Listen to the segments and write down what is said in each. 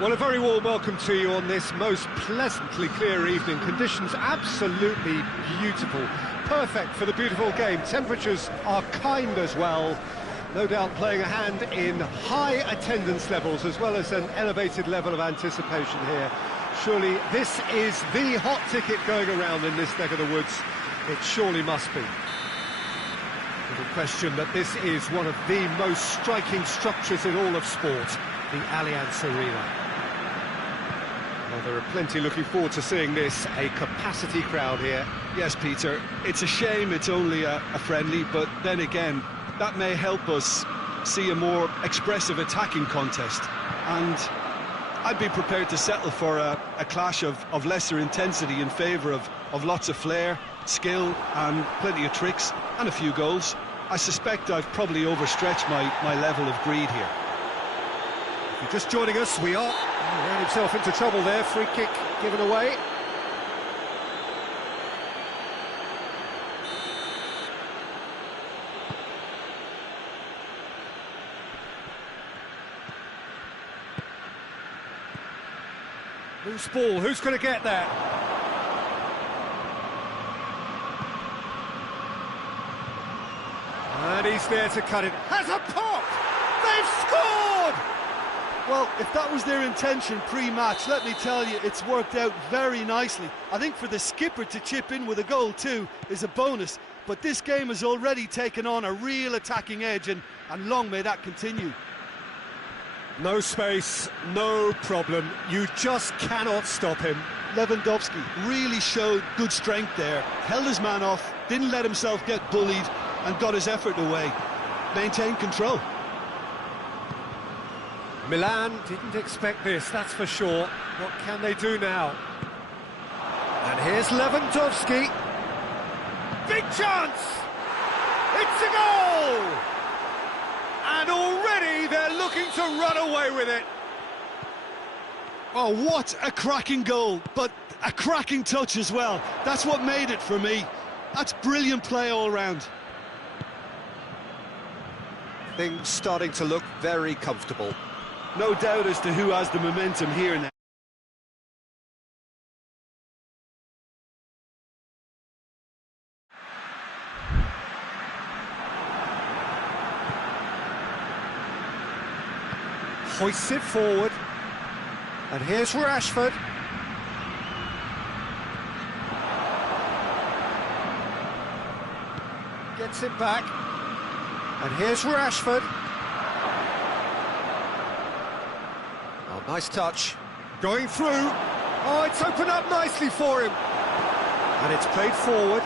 Well, a very warm welcome to you on this most pleasantly clear evening. Conditions absolutely beautiful. Perfect for the beautiful game. Temperatures are kind as well. No doubt playing a hand in high attendance levels as well as an elevated level of anticipation here. Surely this is the hot ticket going around in this neck of the woods. It surely must be. Little question that this is one of the most striking structures in all of sport, the Allianz Arena. Well, there are plenty looking forward to seeing this, a capacity crowd here. Yes, Peter, it's a shame it's only a friendly, but then again, that may help us see a more expressive attacking contest. And I'd be prepared to settle for a clash of lesser intensity in favour of lots of flair, skill and plenty of tricks and a few goals. I suspect I've probably overstretched my level of greed here. If you're just joining us, we are. He ran himself into trouble there, free kick given away. Loose ball, who's going to get that? And he's there to cut it. Has a pop! They've scored! Well, if that was their intention pre-match, let me tell you, it's worked out very nicely. I think for the skipper to chip in with a goal too is a bonus, but this game has already taken on a real attacking edge, and long may that continue. No space, no problem. You just cannot stop him. Lewandowski really showed good strength there, held his man off, didn't let himself get bullied, and got his effort away. Maintained control. Milan didn't expect this, that's for sure. What can they do now? And here's Lewandowski. Big chance! It's a goal! And already they're looking to run away with it. Oh, what a cracking goal, but a cracking touch as well. That's what made it for me. That's brilliant play all round. Things starting to look very comfortable. No doubt as to who has the momentum here now. Hoists it forward. And here's Rashford. Gets it back. And here's Rashford. Oh, nice touch. Going through. Oh, it's opened up nicely for him. And it's played forward.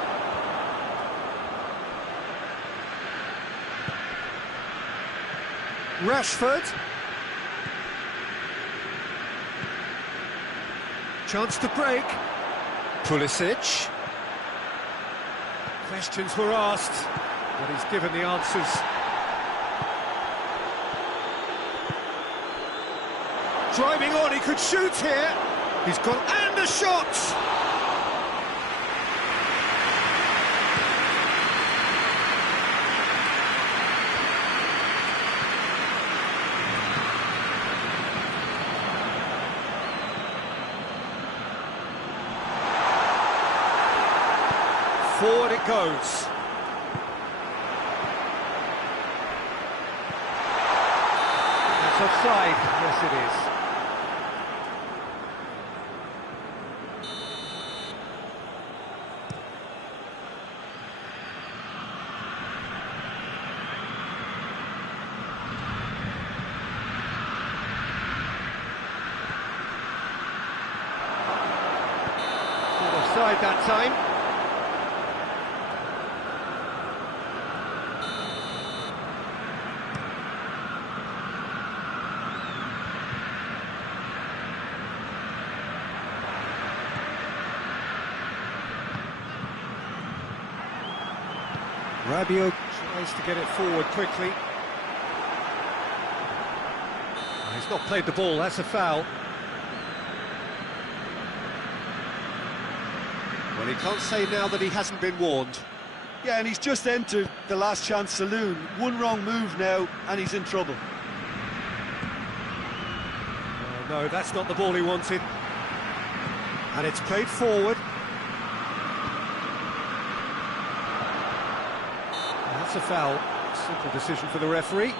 Rashford. Chance to break. Pulisic. Questions were asked, but he's given the answers. Driving on, he could shoot here. He's gone, and a shot! Forward it goes. That's offside. Yes, it is. Not offside that time. Rabiot tries to get it forward quickly. He's not played the ball, that's a foul. Well, he can't say now that he hasn't been warned. Yeah, and he's just entered the last chance saloon. One wrong move now, and he's in trouble. No, that's not the ball he wanted. And it's played forward. That's a foul. Simple decision for the referee.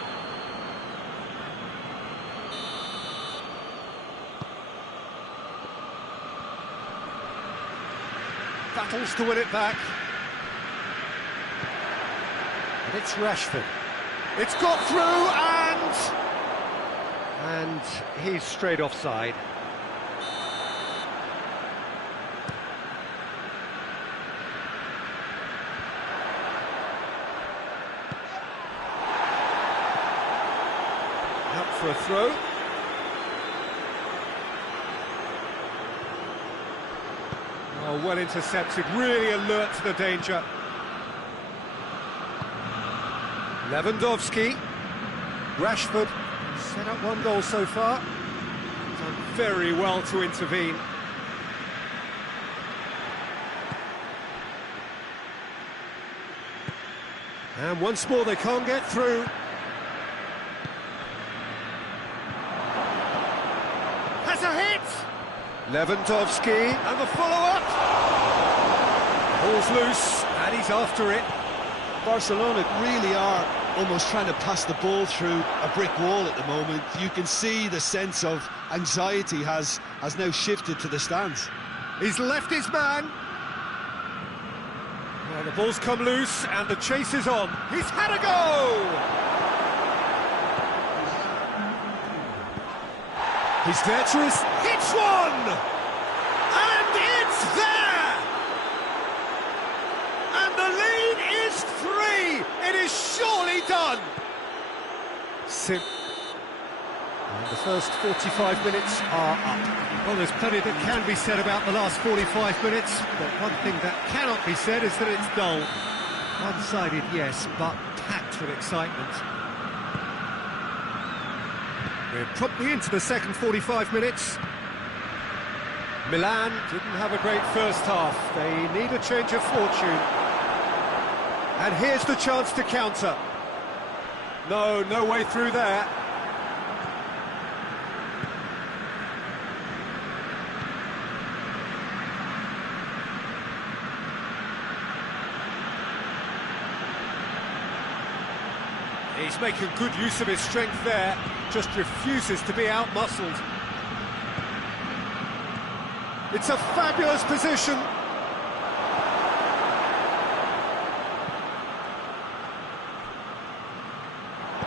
Battles to win it back. And it's Rashford. It's got through and he's straight offside. Out for a throw. Oh, well intercepted, really alert to the danger. Lewandowski. Rashford set up one goal so far. Done very well to intervene. And once more they can't get through. Has a hit! Lewandowski, and the follow-up! Ball's loose, and he's after it. Barcelona really are almost trying to pass the ball through a brick wall at the moment. You can see the sense of anxiety has now shifted to the stands. He's left his man. Well, the ball's come loose, and the chase is on. He's had a go! He's there to hits one! And it's there! And the lead is 3! It is surely done! And the first 45 minutes are up. Well, there's plenty that can be said about the last 45 minutes, but one thing that cannot be said is that it's dull. One-sided, yes, but packed with excitement. We're promptly into the second 45 minutes. Milan didn't have a great first half. They need a change of fortune. And here's the chance to counter. No way through there. He's making good use of his strength there, just refuses to be out-muscled. It's a fabulous position.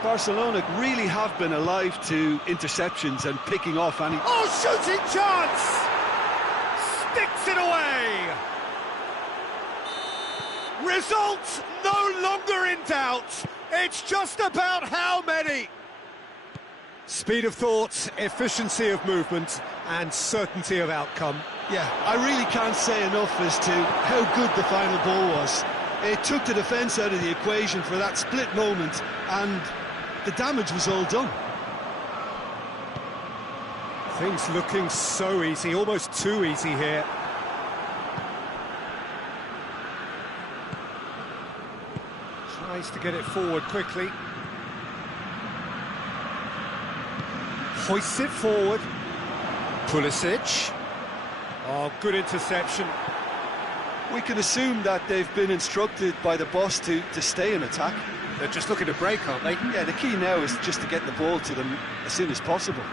Barcelona really have been alive to interceptions and picking off any... Oh, shooting chance! Sticks it away! Result no longer in doubt. It's just about how many. Speed of thought, efficiency of movement, and certainty of outcome. Yeah, I really can't say enough as to how good the final ball was. It took the defence out of the equation for that split moment, and the damage was all done. Things looking so easy, almost too easy here. Tries to get it forward quickly. Hoists it forward. Pulisic. Oh, good interception. We can assume that they've been instructed by the boss to stay in attack. They're just looking to break, aren't they? Yeah, the key now is just to get the ball to them as soon as possible.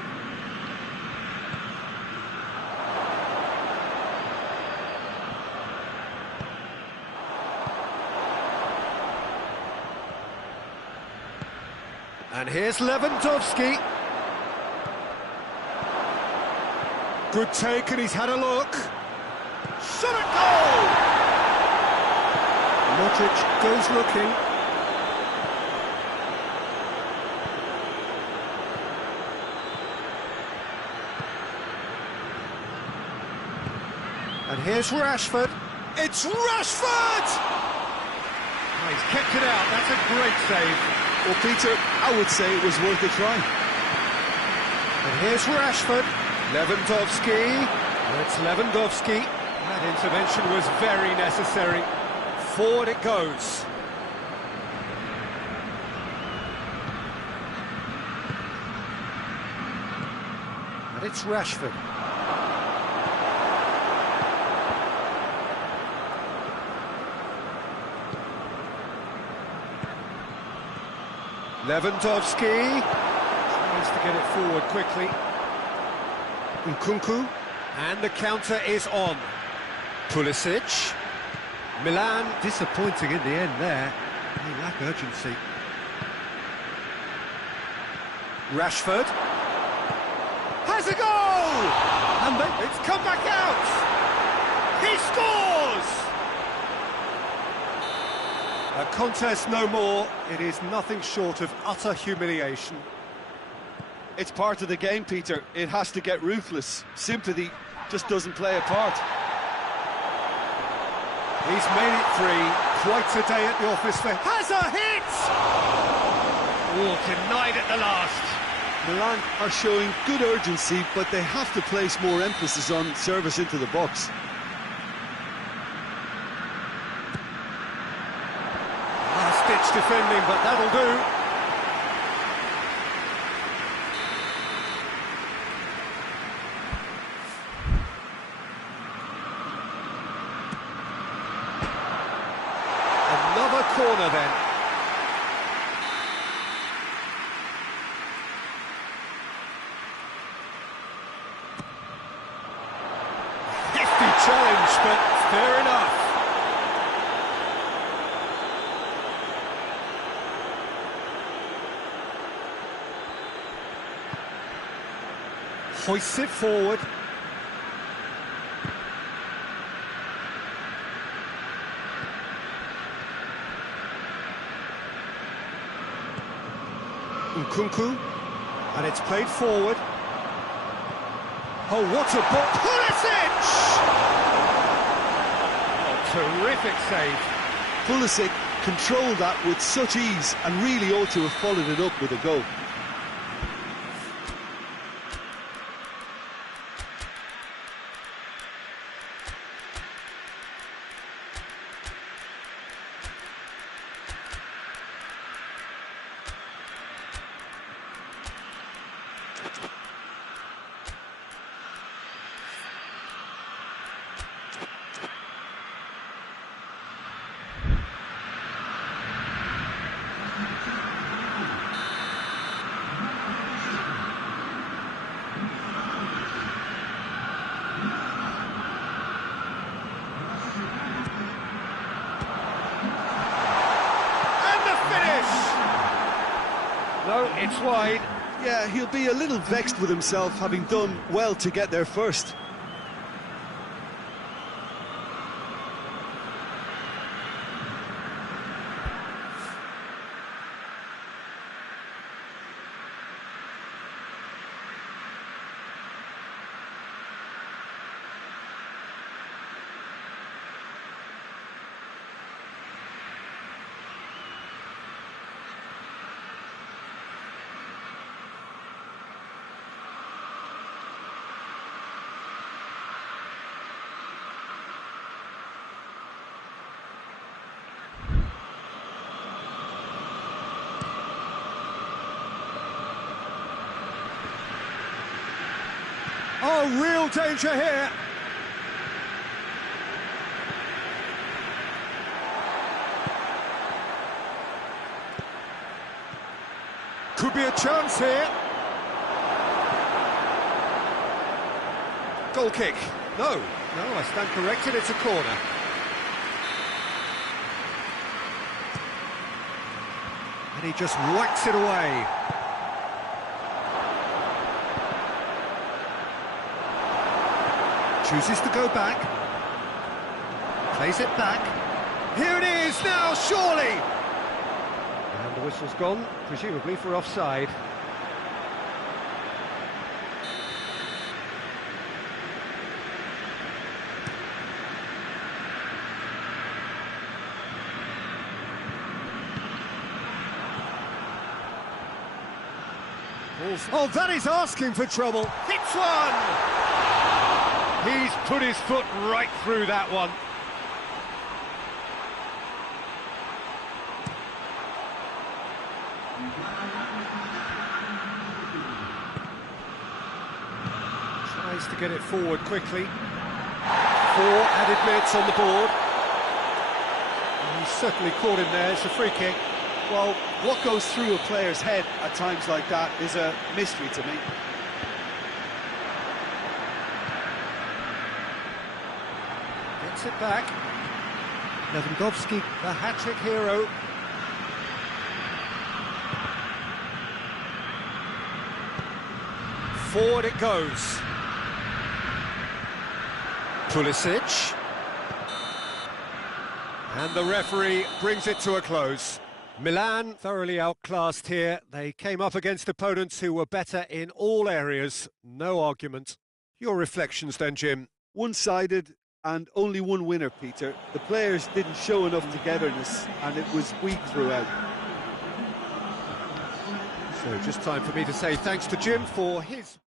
And here's Lewandowski. Good take, and he's had a look. Shot at goal! Modric goes looking. And here's Rashford. It's Rashford! Oh, he's kept it out. That's a great save. Well, Peter, I would say it was worth a try. And here's Rashford. Lewandowski. And it's Lewandowski. That intervention was very necessary. Forward it goes. And It's Rashford. Lewandowski tries to get it forward quickly. Nkunku, and the counter is on. Pulisic. Milan disappointing in the end there. They lack urgency. Rashford has a goal! And it's come back out! He scores! A contest no more. It is nothing short of utter humiliation. It's part of the game, Peter. It has to get ruthless. Sympathy just doesn't play a part. He's made it three. Quite a day at the office for... Has a hit! Oh, denied at the last. Milan are showing good urgency, but they have to place more emphasis on service into the box. Last-ditch defending, but that'll do. Another corner then. Hefty challenge, but fair enough. Hoists it forward. Nkunku, and it's played forward. Oh, what a ball! Pulisic! Oh, terrific save. Pulisic controlled that with such ease and really ought to have followed it up with a goal. No, it's wide. Yeah, he'll be a little vexed with himself, having done well to get there first. Oh, real danger here. Could be a chance here. Goal kick. No, I stand corrected, it's a corner. And he just whacks it away. Chooses to go back. Plays it back. Here it is now, surely! And the whistle's gone, presumably for offside. Oh, that is asking for trouble. Hits one! He's put his foot right through that one. to get it forward quickly. 4 added minutes on the board. And he's certainly caught him there. It's a free kick. Well, what goes through a player's head at times like that is a mystery to me. Gets it back. Lewandowski, the hat-trick hero. Forward it goes. Pulisic. And the referee brings it to a close. Milan thoroughly outclassed here. They came up against opponents who were better in all areas. No argument. Your reflections then, Jim? One-sided and only one winner, Peter. The players didn't show enough togetherness and it was weak throughout. So just time for me to say thanks to Jim for his...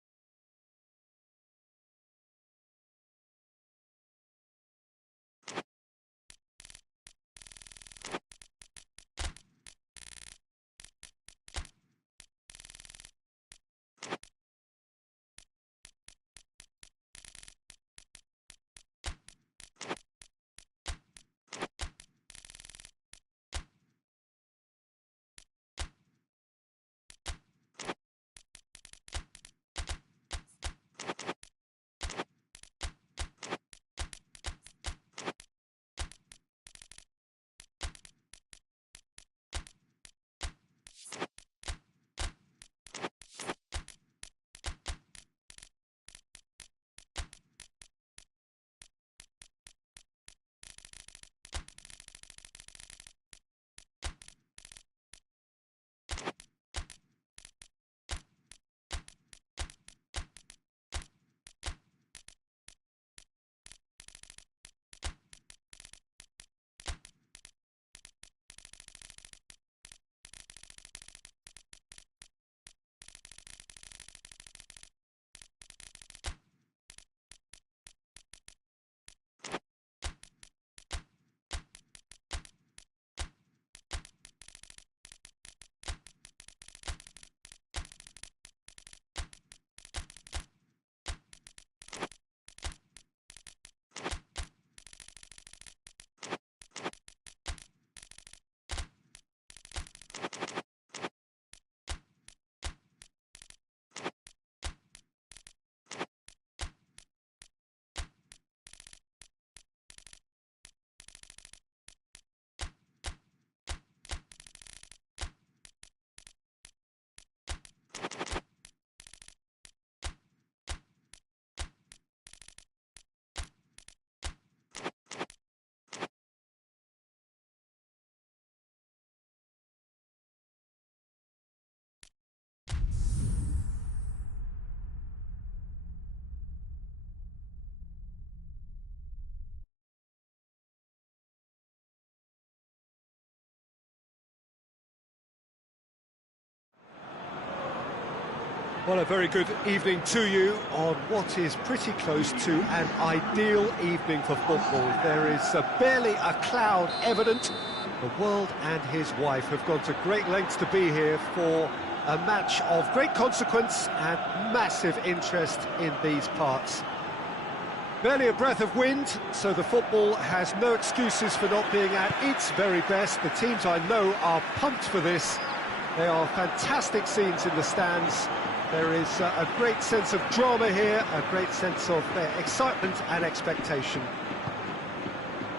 Well, a very good evening to you on what is pretty close to an ideal evening for football. There is barely a cloud evident. The world and his wife have gone to great lengths to be here for a match of great consequence and massive interest in these parts. Barely a breath of wind, so the football has no excuses for not being at its very best. The teams I know are pumped for this. They are fantastic scenes in the stands. There is a great sense of drama here, a great sense of excitement and expectation.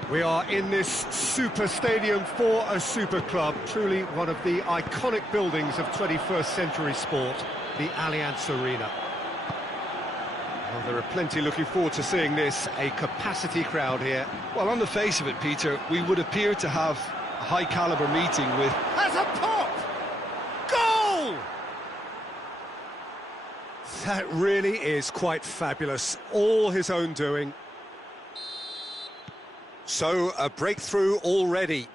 We are in this super stadium for a super club, truly one of the iconic buildings of 21st century sport, the Allianz Arena. Well, there are plenty looking forward to seeing this, a capacity crowd here. Well, on the face of it, Peter, we would appear to have a high-caliber meeting with... Has a pop! Goal! That really is quite fabulous, all his own doing. So, a breakthrough already.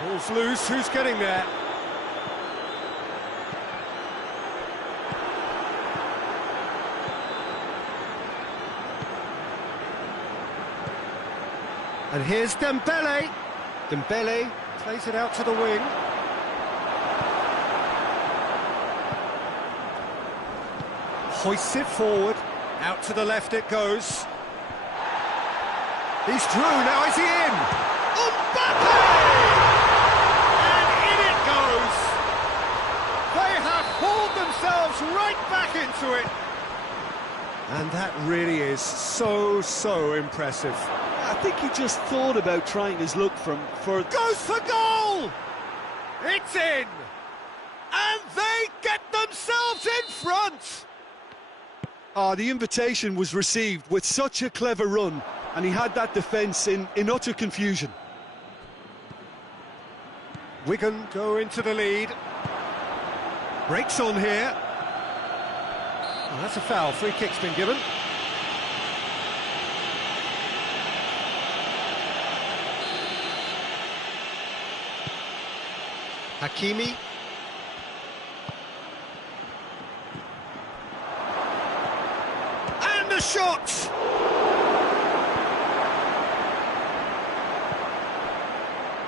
Ball's loose, who's getting there? And here's Dembele. Dembele plays it out to the wing. hoists it forward, out to the left it goes. He's through, now is he in? Mbappe! And in it goes! They have hauled themselves right back into it. And that really is so impressive. I think he just thought about trying his luck for... Goes for goal! It's in! And they get themselves in front! The invitation was received with such a clever run, and he had that defence in utter confusion. Wigan go into the lead. Breaks on here. Oh, that's a foul. Free kick's been given. Hakimi. And the shot!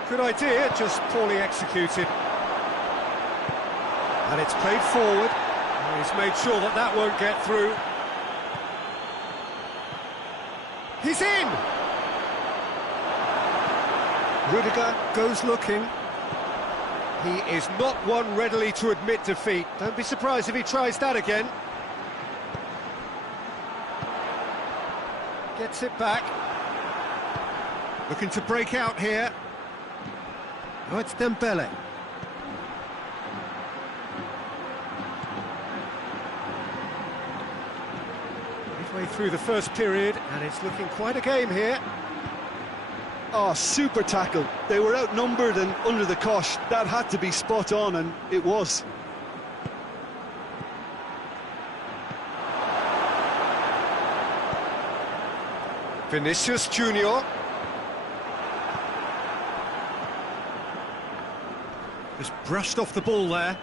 Good idea, just poorly executed. And it's played forward. He's made sure that that won't get through. He's in! Rudiger goes looking. He is not one readily to admit defeat. Don't be surprised if he tries that again. Gets it back. Looking to break out here. Oh, it's Dembele. Midway through the first period, and it's looking quite a game here. Oh, super tackle. They were outnumbered and under the cosh. That had to be spot on, and it was. Vinicius Junior. Just brushed off the ball there.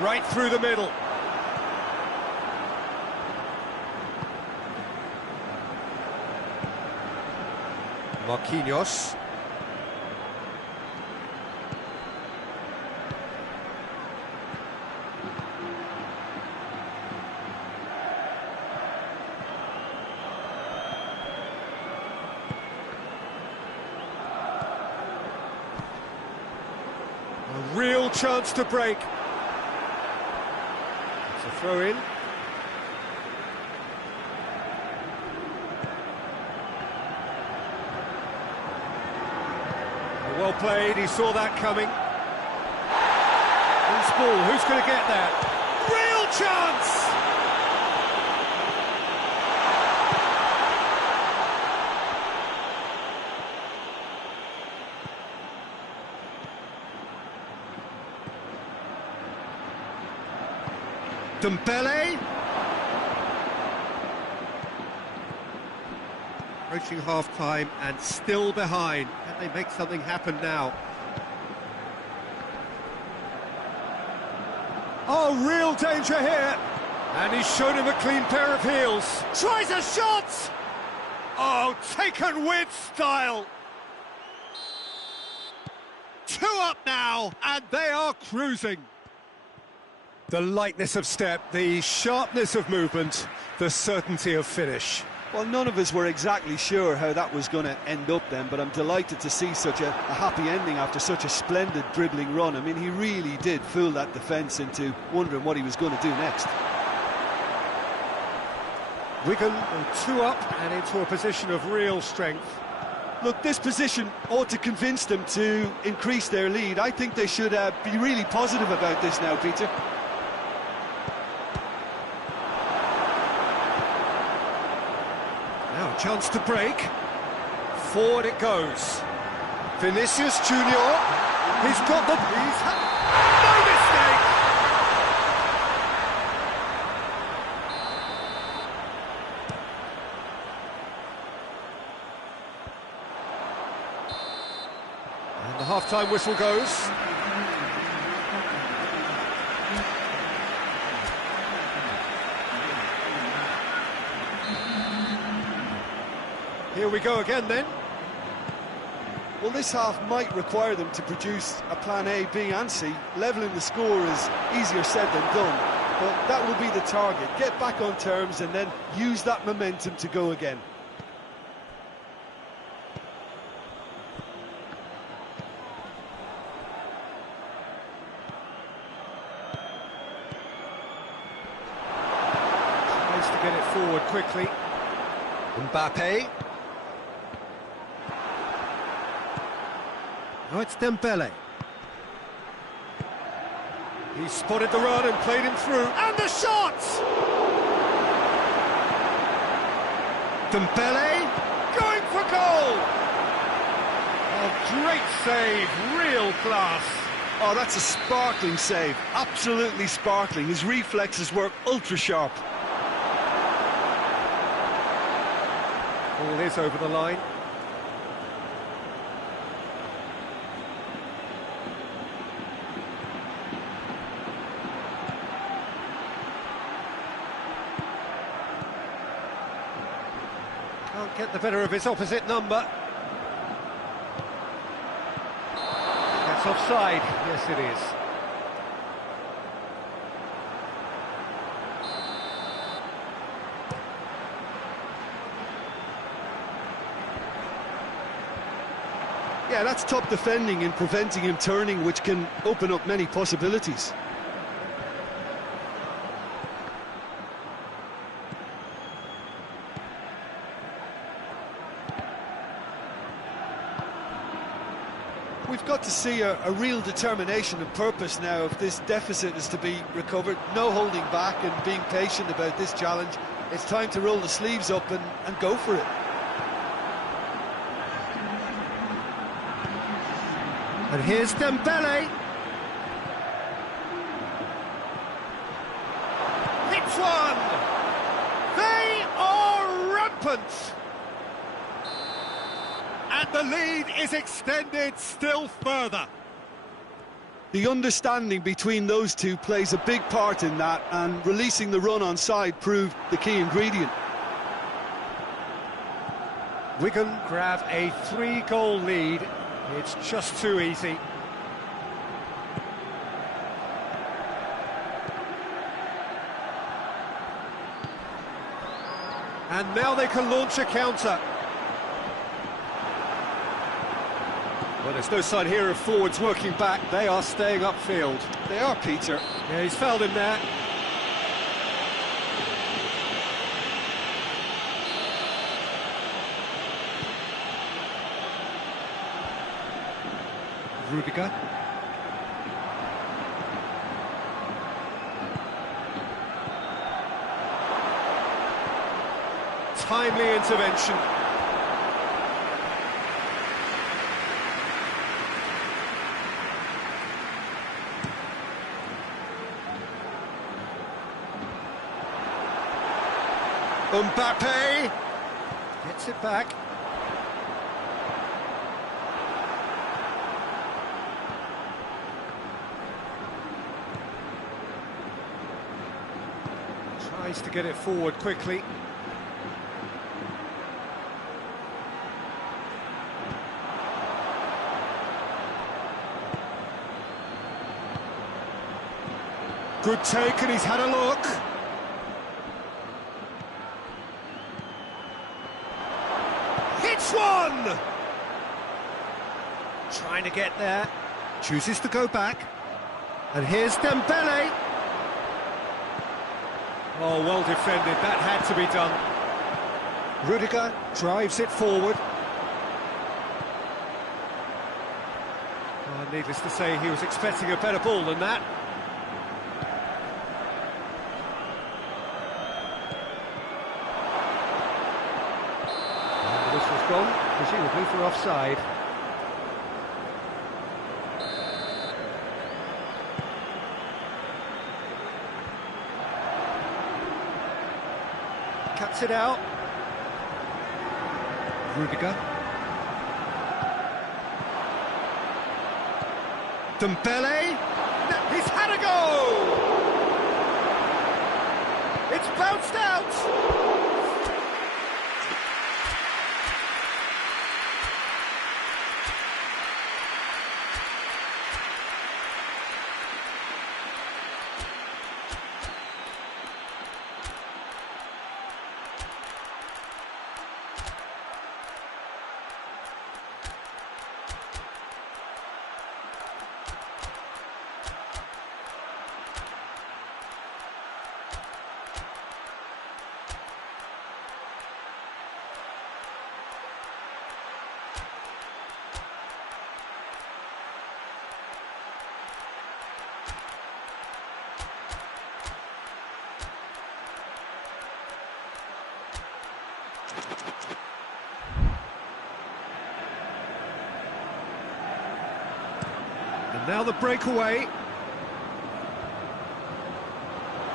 Right through the middle. Marquinhos. A real chance to break. It's a throw in. Well played, he saw that coming. Loose ball, who's going to get that? Real chance! Dembele. Approaching half-time and still behind. Can they make something happen now? Oh, real danger here. And he's shown him a clean pair of heels. Tries a shot! Oh, taken with style. 2 up now, and they are cruising. The lightness of step, the sharpness of movement, the certainty of finish. Well, none of us were exactly sure how that was going to end up then, but I'm delighted to see such a happy ending after such a splendid dribbling run. I mean, he really did fool that defence into wondering what he was going to do next. Wigan 2 up and into a position of real strength. Look, this position ought to convince them to increase their lead. I think they should be really positive about this now, Peter. Now a chance to break. Forward it goes. Vinicius Junior. He's got the... no mistake! And the half-time whistle goes. Here we go again then. Well, this half might require them to produce a plan A, B and C. Levelling the score is easier said than done, but that will be the target. Get back on terms and then use that momentum to go again. Tries to get it forward quickly. Mbappe. Oh, it's Dembele. He spotted the run and played him through. And the shot! Dembele going for goal! Oh, great save, real class. Oh, that's a sparkling save, absolutely sparkling. His reflexes work ultra sharp. Ball is over the line. Can't get the better of his opposite number. That's offside. Yes, it is. Yeah, that's top defending and preventing him turning, which can open up many possibilities. We've got to see a real determination and purpose now if this deficit is to be recovered. No holding back and being patient about this challenge. It's time to roll the sleeves up and go for it. And here's Dembele. Hits one! They are rampant! And the lead is extended still further. The understanding between those two plays a big part in that, and releasing the run on side proved the key ingredient. Wigan grab a 3-goal lead. It's just too easy. And now they can launch a counter. Well, there's no sign here of forwards working back. They are staying upfield. They are, Peter. Yeah, he's fouled him there. Rudiger. Timely intervention. Mbappe gets it back. Tries to get it forward quickly. Good take, and he's had a look. Hits one! Trying to get there. Chooses to go back. And here's Dembele. Oh, well defended. That had to be done. Rudiger drives it forward. Oh, needless to say, he was expecting a better ball than that. And the whistle's gone, presumably for offside. Cuts it out. Rudiger. Dembele. He's had a go! It's bounced out! And now the breakaway.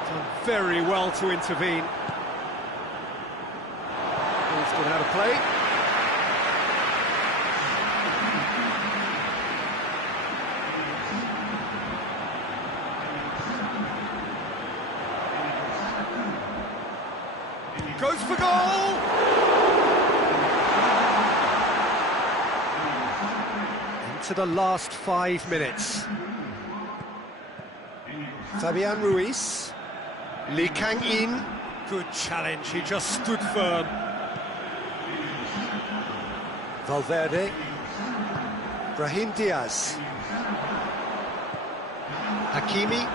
Done very well to intervene. Ball's gone out of play. Goes for goal! Into the last 5 minutes. Fabian Ruiz. Lee Kang-in. Good challenge, he just stood firm. Valverde. Brahim Diaz. Hakimi.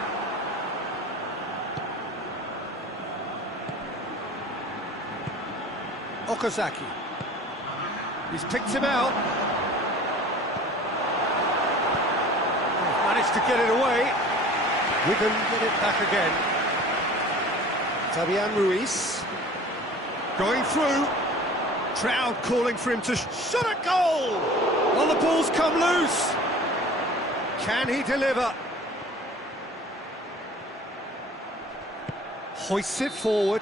Okazaki. He's picked him out. He's managed to get it away. Wigan get it back again. Fabian Ruiz. Going through. Crowd calling for him to shot a goal! Well, the ball's come loose. Can he deliver? Hoists it forward.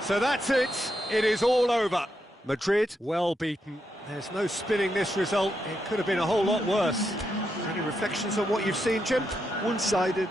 So that's it. It is all over. Madrid, well beaten. There's no spinning this result. It could have been a whole lot worse. Any reflections on what you've seen, Jim? One-sided.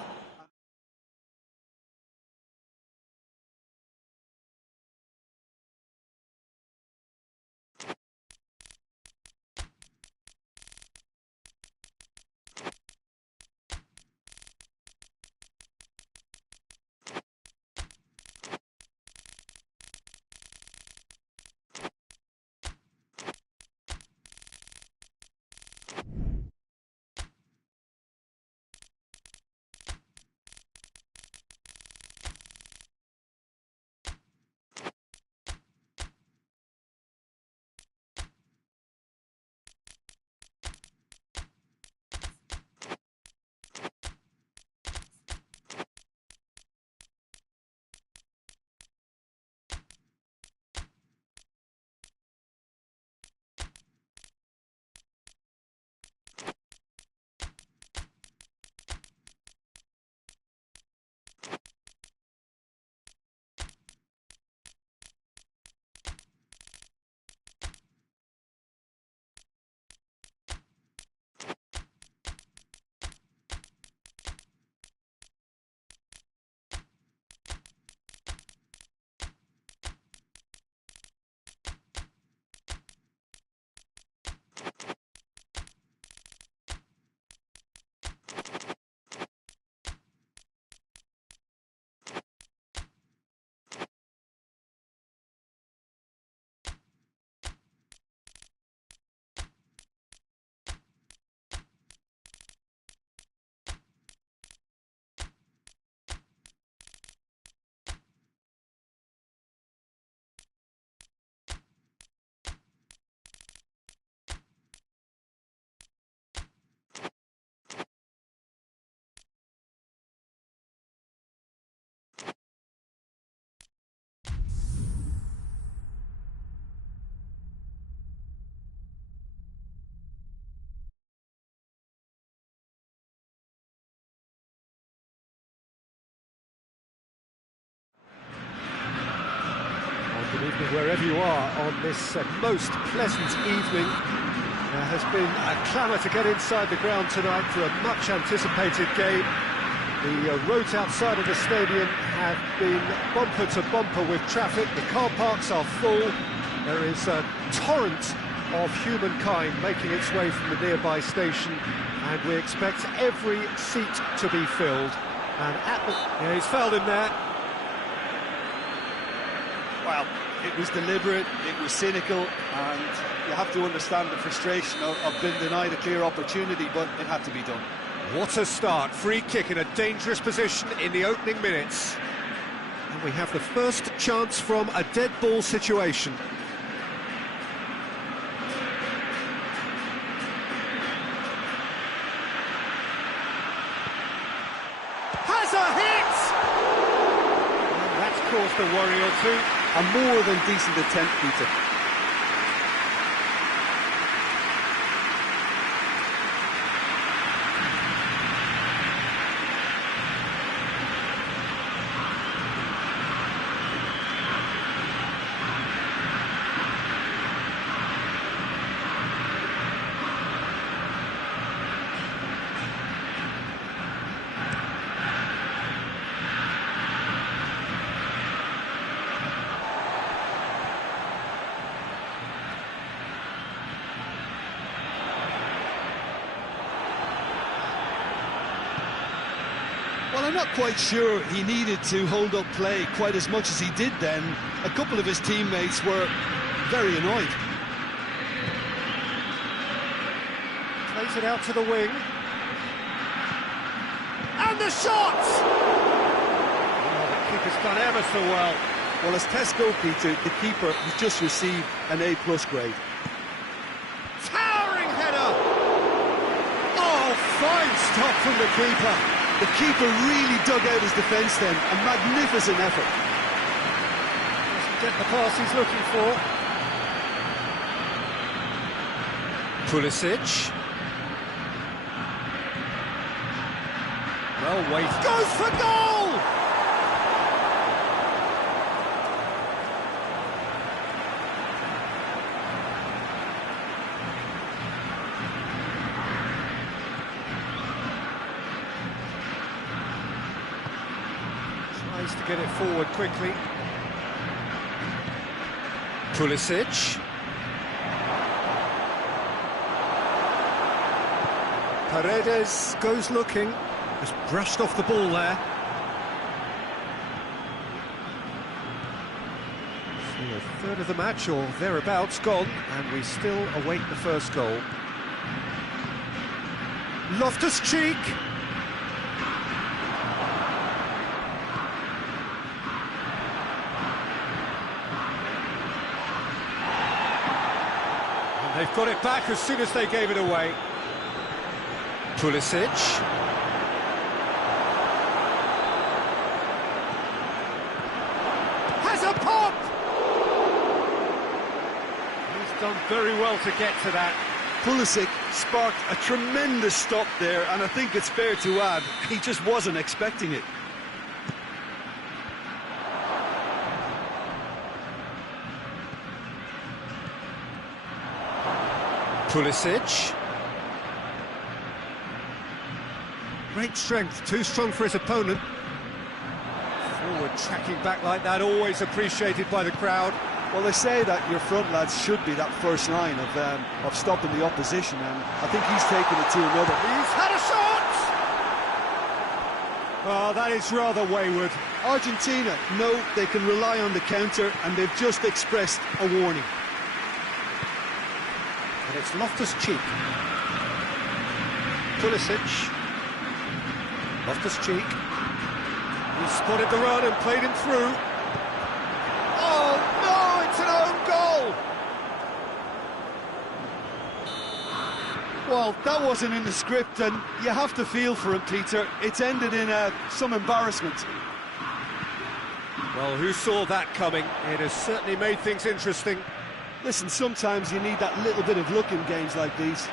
Good evening wherever you are on this most pleasant evening. There has been a clamour to get inside the ground tonight for a much anticipated game. The roads outside of the stadium have been bumper to bumper with traffic. The car parks are full. There is a torrent of humankind making its way from the nearby station, and we expect every seat to be filled. And yeah, he's fouled him there. Well, it was deliberate, it was cynical, and you have to understand the frustration of being denied a clear opportunity, but it had to be done. What a start. Free kick in a dangerous position in the opening minutes. And we have the first chance from a dead ball situation. Has a hit! And that's caused a worry or two. A more than decent attempt, Peter. I'm not quite sure he needed to hold up play quite as much as he did then. A couple of his teammates were very annoyed. Plays it out to the wing. And the shot! Oh, the keeper's done ever so well. Well, as tests go, Peter, the keeper has just received an A+ grade. Towering header! Oh, fine stop from the keeper. The keeper really dug out his defence then. A magnificent effort. Doesn't get the pass he's looking for. Pulisic. Well, wait. Goes for goal! Tries to get it forward quickly. Pulisic. Paredes goes looking. Has brushed off the ball there. So a third of the match or thereabouts gone, and we still await the first goal. Loftus-Cheek. And they've got it back as soon as they gave it away. Pulisic. Has a pop! He's done very well to get to that. Pulisic sparked a tremendous stop there, and I think it's fair to add, he just wasn't expecting it. Pulisic. Great strength, too strong for his opponent. Forward tracking back like that, always appreciated by the crowd. Well, they say that your front lads should be that first line of stopping the opposition, and I think he's taken it to another. He's had a shot! Oh, that is rather wayward. Argentina know they can rely on the counter, and they've just expressed a warning. And it's Loftus-Cheek. Pulisic. Loftus-Cheek. He spotted the run and played him through. Oh, no, it's an own goal! Well, that wasn't in the script, and you have to feel for him, Peter. It's ended in some embarrassment. Well, who saw that coming? It has certainly made things interesting. Listen, sometimes you need that little bit of luck in games like these.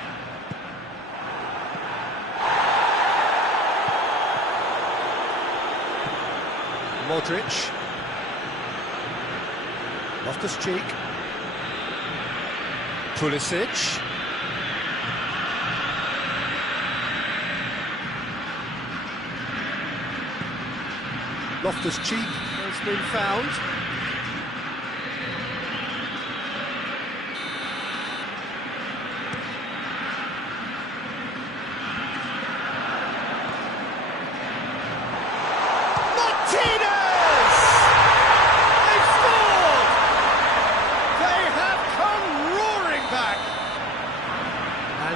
Modric. Loftus-Cheek. Pulisic. Loftus-Cheek has been found.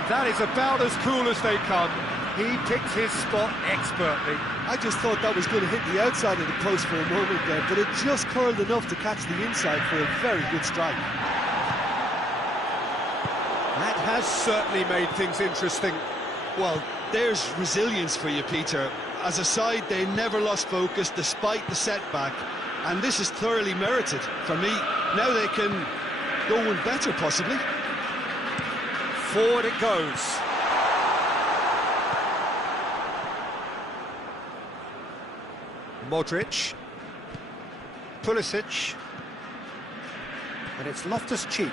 That is about as cool as they come. He picked his spot expertly. I just thought that was going to hit the outside of the post for a moment there, but it just curled enough to catch the inside for a very good strike. That has certainly made things interesting. Well, there's resilience for you, Peter. As a side, they never lost focus despite the setback, and this is thoroughly merited. For me, now they can go one better, possibly. Forward it goes. Modric. Pulisic. And it's Loftus-Cheek.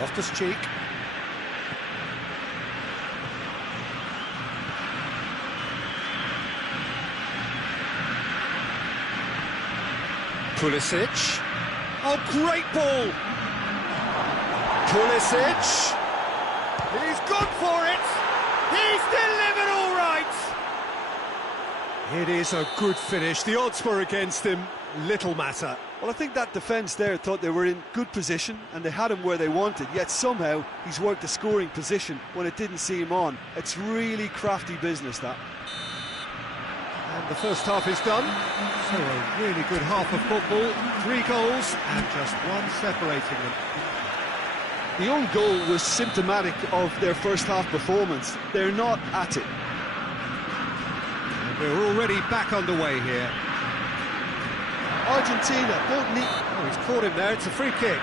Loftus-Cheek. Pulisic. Oh, great ball! Pulisic. He's gone for it! He's delivered all right! It is a good finish. The odds were against him. Little matter. Well, I think that defence there thought they were in good position and they had him where they wanted, yet somehow he's worked a scoring position when it didn't seem on. It's really crafty business, that. And the first half is done. So a really good half of football. 3 goals and just one separating them. The own goal was symptomatic of their first half performance. They're not at it. And we're already back underway here. Argentina don't need... Oh, he's caught him there. It's a free kick.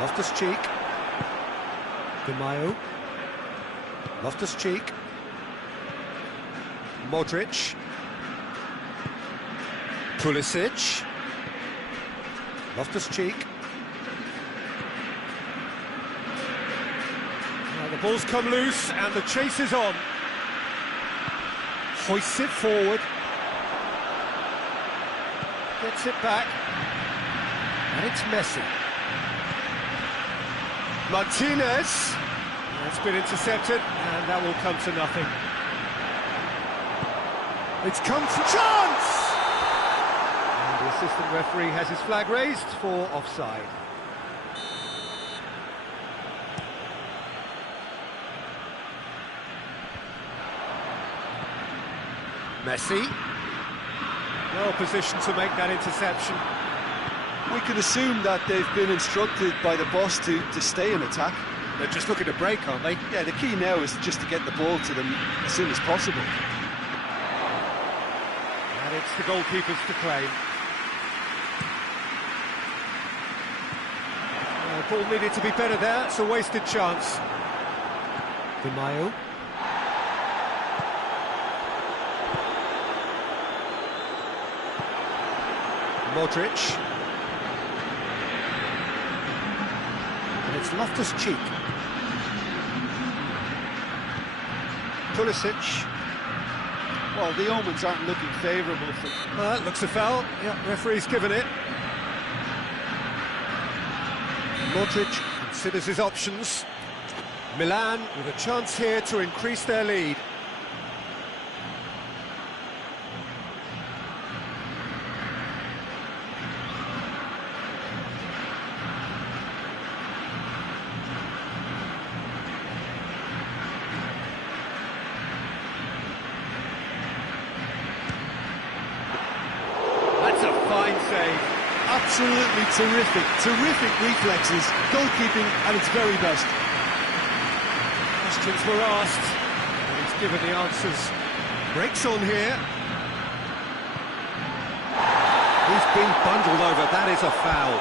Loftus-Cheek. Di Maio. Loftus-Cheek. Modric. Pulisic. Loftus-Cheek. Now the ball's come loose and the chase is on. Hoists it forward. Gets it back. And it's Messi. Martinez. That's been intercepted and that will come to nothing. It's come for chance! And the assistant referee has his flag raised for offside. Messi. Well positioned to make that interception. We can assume that they've been instructed by the boss to stay in attack. They're just looking to break, aren't they? Yeah, the key now is just to get the ball to them as soon as possible. And it's the goalkeepers to claim. The ball needed to be better there, it's a wasted chance. Di Maio. Modric. And it's Loftus-Cheek. Pulisic. Well, the omens aren't looking favourable for... That looks a foul. Yeah, referee's given it. Modric considers his options. Milan with a chance here to increase their lead. Fine save. Absolutely terrific reflexes, goalkeeping at its very best. Questions were asked, and he's given the answers. Breaks on here. He's been bundled over, that is a foul.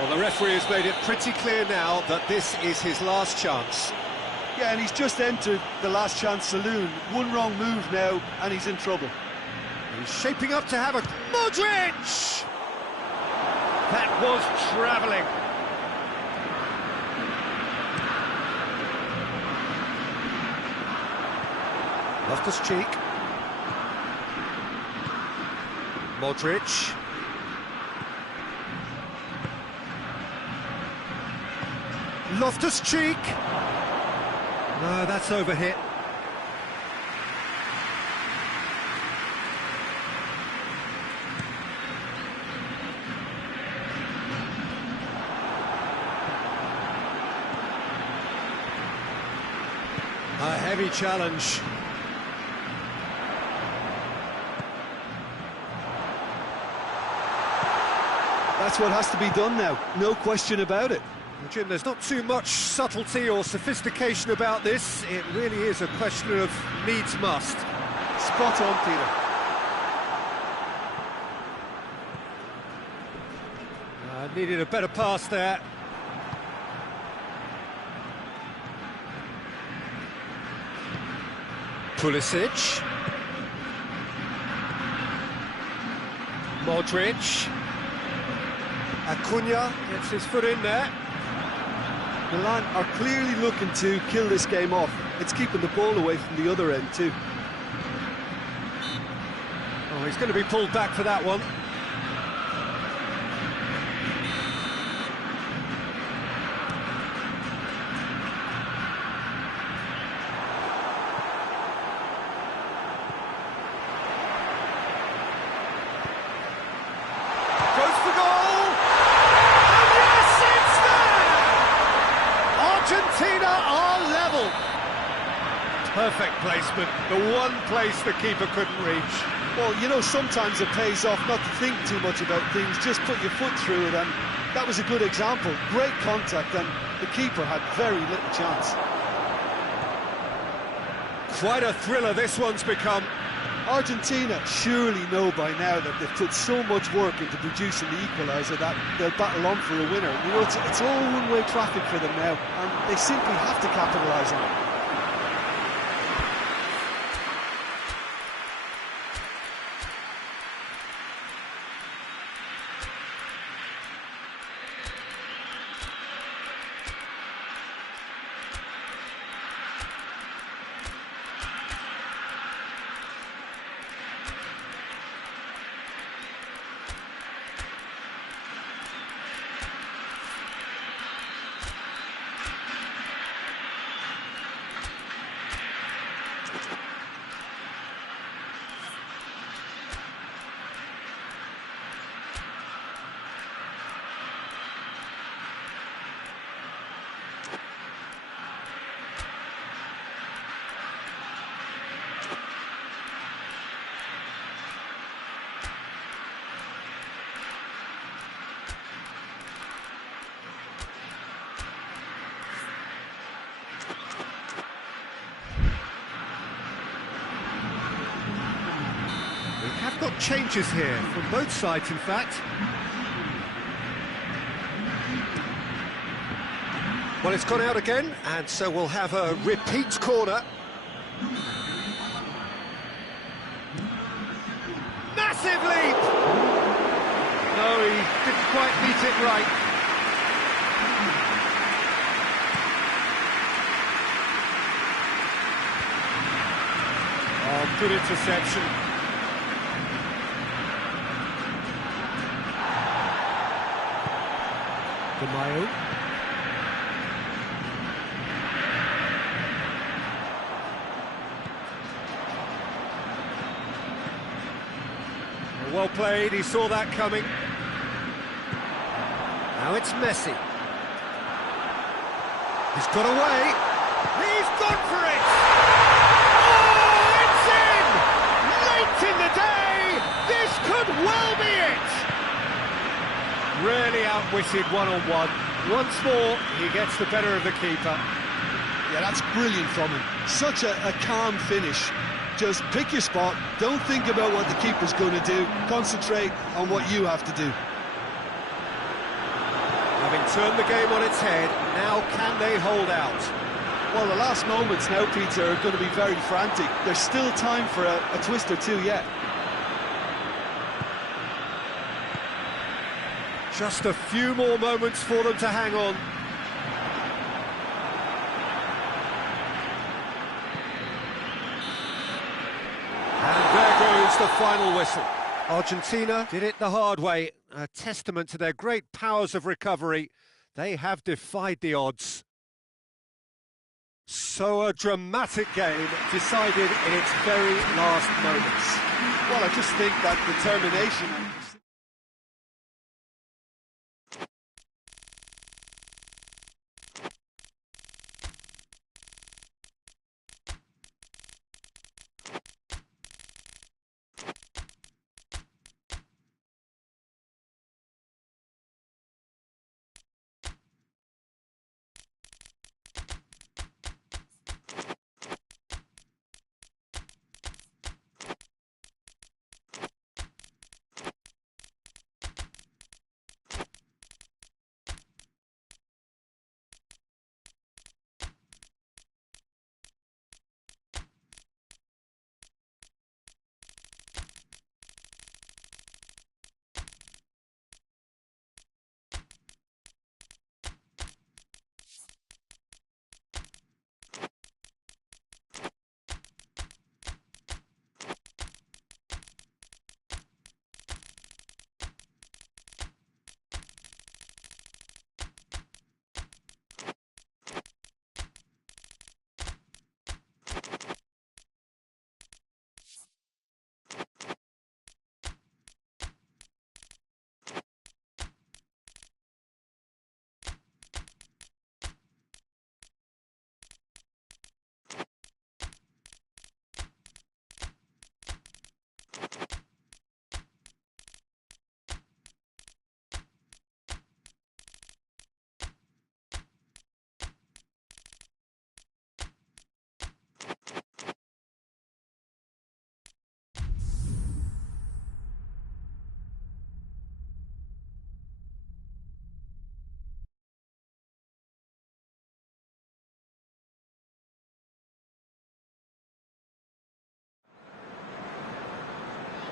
Well, the referee has made it pretty clear now that this is his last chance. Yeah, and he's just entered the last chance saloon. One wrong move now, and he's in trouble. He's shaping up to have a... Modric! That was travelling. Loftus-Cheek. Modric. Loftus-Cheek. No, that's overhit. A heavy challenge. That's what has to be done now, no question about it. Jim, there's not too much subtlety or sophistication about this. It really is a question of needs must. Spot on, Peter. Needed a better pass there. Pulisic. Modric. Acuna gets his foot in there. Milan are clearly looking to kill this game off. It's keeping the ball away from the other end too. Oh, he's going to be pulled back for that one. Goes for goal! And yes, it's there! Argentina are level. Perfect placement, the one place the keeper couldn't reach. Well, you know, sometimes it pays off not to think too much about things, just put your foot through it, and that was a good example. Great contact, and the keeper had very little chance. Quite a thriller this one's become. Argentina surely know by now that they've put so much work into producing the equaliser that they'll battle on for a winner. You know, it's all one-way traffic for them now, and they simply have to capitalise on it. Have got changes here from both sides, in fact. Well, it's gone out again, and so we'll have a repeat corner. Massive leap! No, he didn't quite beat it right. Oh, good interception. Mayo. Well played, he saw that coming. Now it's Messi. He's got away. He's gone for it! Oh, it's in! Late in the day! This could well be it! Really outwitted one-on-one. Once more, he gets the better of the keeper. Yeah, that's brilliant from him. Such a calm finish. Just pick your spot, don't think about what the keeper's going to do, concentrate on what you have to do. Having turned the game on its head, now can they hold out? Well, the last moments now, Peter, are going to be very frantic. There's still time for a twist or two yet. Just a few more moments for them to hang on. And there goes the final whistle. Argentina did it the hard way, a testament to their great powers of recovery. They have defied the odds. So a dramatic game decided in its very last moments. Well, I just think that determination...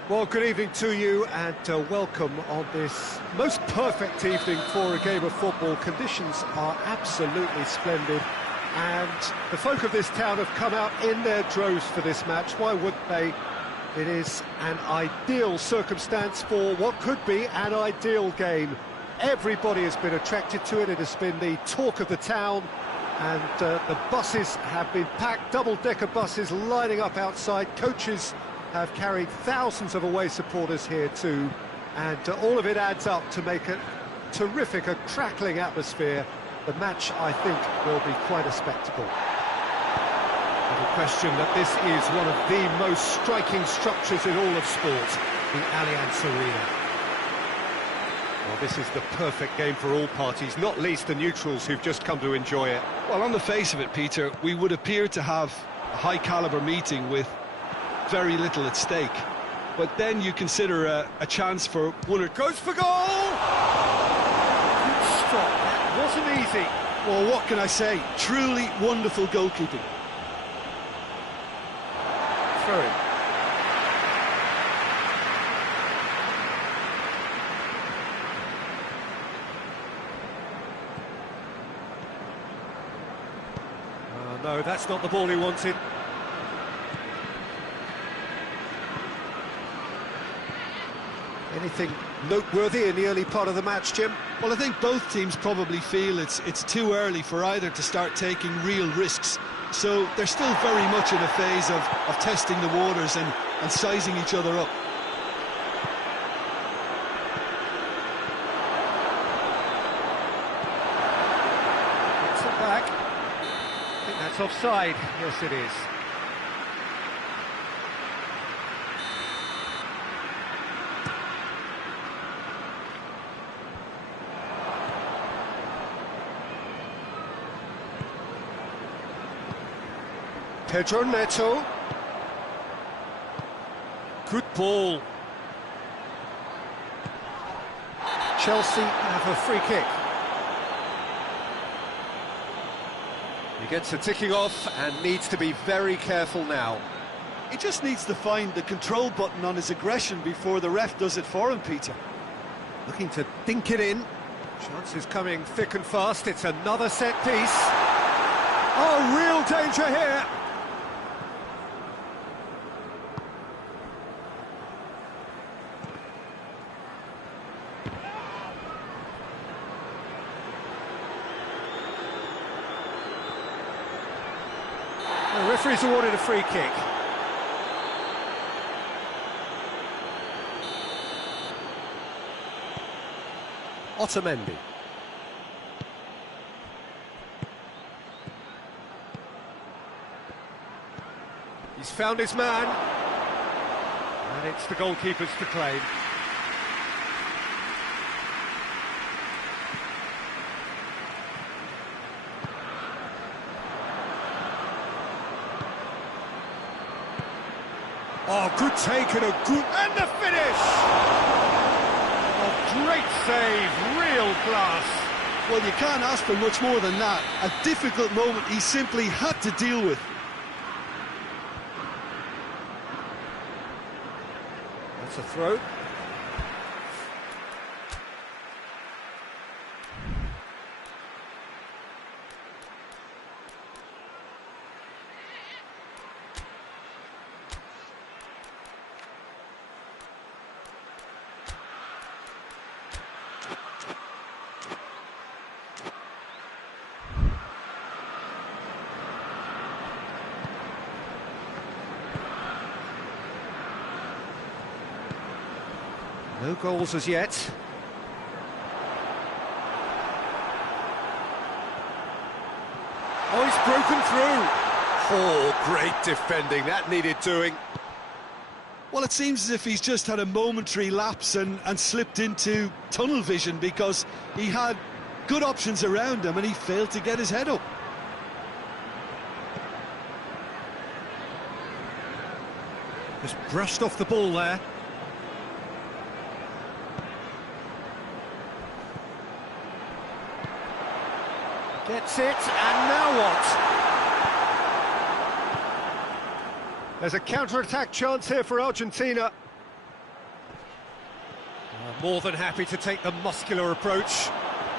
Well, good evening to you and welcome on this most perfect evening for a game of football. Conditions are absolutely splendid and the folk of this town have come out in their droves for this match. Why wouldn't they? It is an ideal circumstance for what could be an ideal game. Everybody has been attracted to it. It has been the talk of the town and the buses have been packed, double-decker buses lining up outside. Coaches have carried thousands of away supporters here too, and all of it adds up to make a terrific, a crackling atmosphere. The match, I think, will be quite a spectacle. Little question that this is one of the most striking structures in all of sport, the Allianz Arena. Well, this is the perfect game for all parties, not least the neutrals who've just come to enjoy it. Well, on the face of it, Peter, we would appear to have a high-caliber meeting with very little at stake. But then you consider a chance for one or... Goes for goal! Good stop, that wasn't easy. Well, what can I say? Truly wonderful goalkeeping. Throw in. No, that's not the ball he wanted. Anything noteworthy in the early part of the match, Jim? Well, I think both teams probably feel it's too early for either to start taking real risks. So they're still very much in a phase of testing the waters and sizing each other up. Gets it back. I think that's offside. Yes, it is. Pedro Neto. Good ball. Chelsea have a free kick. He gets a ticking off and needs to be very careful now. He just needs to find the control button on his aggression before the ref does it for him, Peter. Looking to dink it in. Chances coming thick and fast. It's another set piece. Oh, real danger here. The referee's awarded a free kick. Otamendi. He's found his man. And it's the goalkeeper's to claim. Oh, good take and a good... And the finish! Oh, great save, real class. Well, you can't ask for much more than that. A difficult moment he simply had to deal with. That's a throw. No goals as yet. Oh, he's broken through. Oh, great defending. That needed doing. Well, it seems as if he's just had a momentary lapse and slipped into tunnel vision because he had good options around him and he failed to get his head up. Just brushed off the ball there. Gets it, and now what? There's a counter-attack chance here for Argentina. More than happy to take the muscular approach.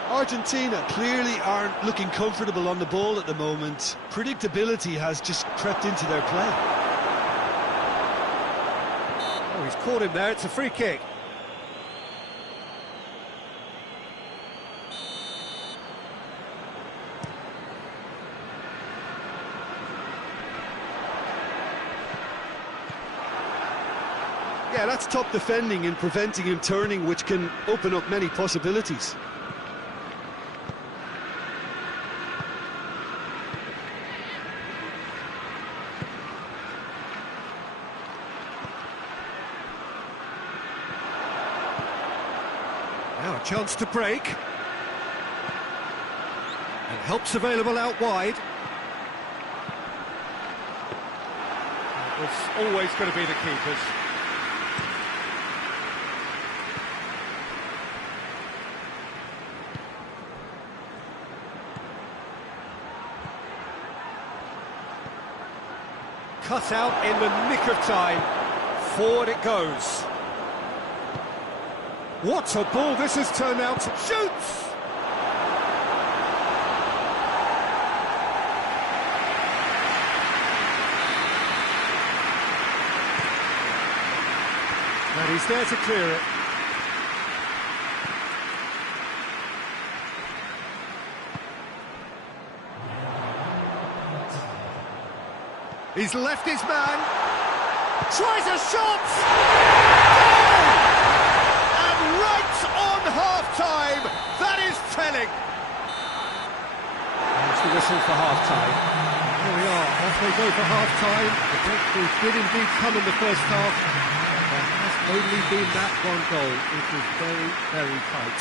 Argentina clearly aren't looking comfortable on the ball at the moment. Predictability has just crept into their play. Oh, he's caught him there, it's a free kick. Yeah, that's top defending and preventing him turning, which can open up many possibilities. Now a chance to break. And help's available out wide. It's always going to be the keepers. Cut out in the nick of time. Forward it goes. What a ball this has turned out. Shoots! And he's there to clear it. He's left his man, tries a shot! Goal! And right on half-time, that is telling. There's the whistle for half-time. Here we are, off they go for half-time. The breakthrough did indeed come in the first half. There has only been that one goal. It was very, very tight.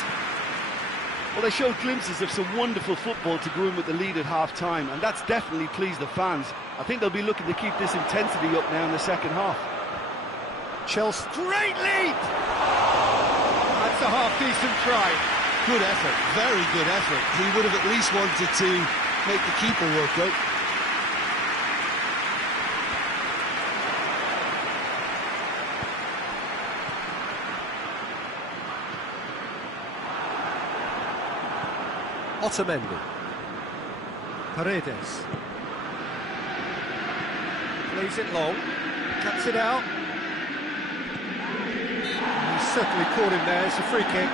Well, they showed glimpses of some wonderful football to go in with the lead at half-time, and that's definitely pleased the fans. I think they'll be looking to keep this intensity up now in the second half. Chelsea, great lead! That's a half-decent try. Good effort, very good effort. He would have at least wanted to make the keeper work out. Otamendi. Paredes. Plays it long, cuts it out. He's certainly caught him there, it's a free kick.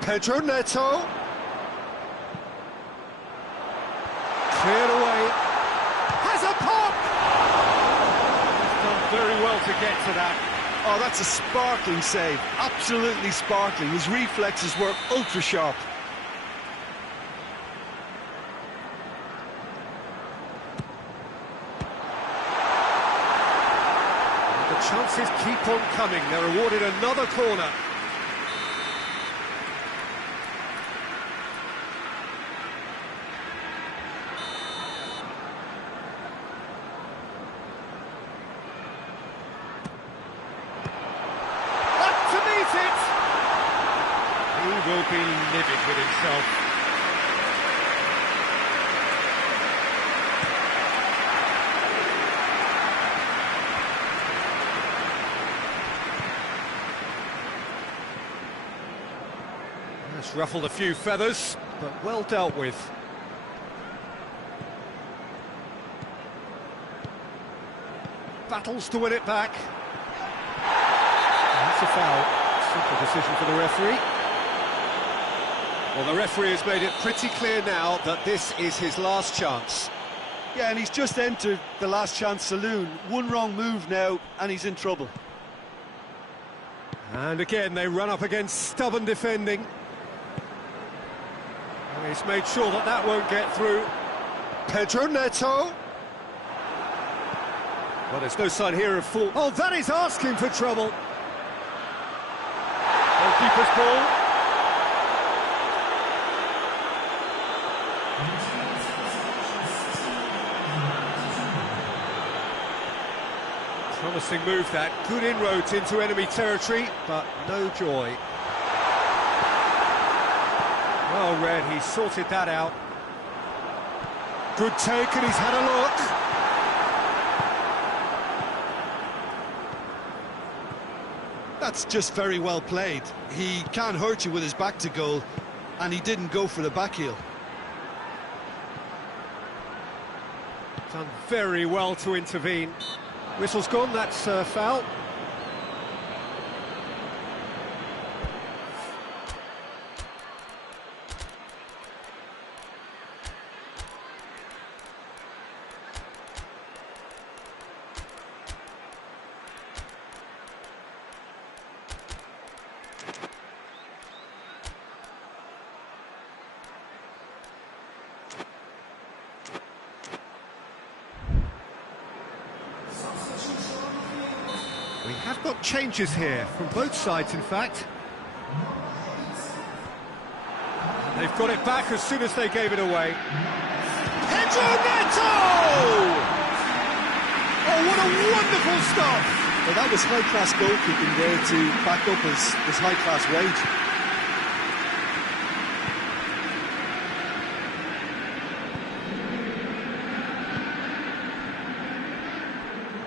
Pedro Neto. Cleared away. Has a pop! He's done very well to get to that. Oh, that's a sparkling save. Absolutely sparkling. His reflexes were ultra sharp. And the chances keep on coming. They're awarded another corner. He will be livid with himself. That's ruffled a few feathers, but well dealt with. Battles to win it back. That's a foul. Simple decision for the referee. Well, the referee has made it pretty clear now that this is his last chance. Yeah, and he's just entered the last chance saloon. One wrong move now, and he's in trouble. And again, they run up against stubborn defending. And he's made sure that that won't get through. Pedro Neto. Well, there's no sign here of fault. Oh, that is asking for trouble. Goalkeeper's ball. Promising move that, good inroads into enemy territory, but no joy. well read, he sorted that out. Good take, and he's had a look. That's just very well played. He can't hurt you with his back to goal, and he didn't go for the back heel. Done very well to intervene. Whistle's gone, that's foul. We have got changes here, from both sides in fact. They've got it back as soon as they gave it away. Pedro Neto! Oh, what a wonderful stop! Well, that was high-class goalkeeping there to back up his high-class rage.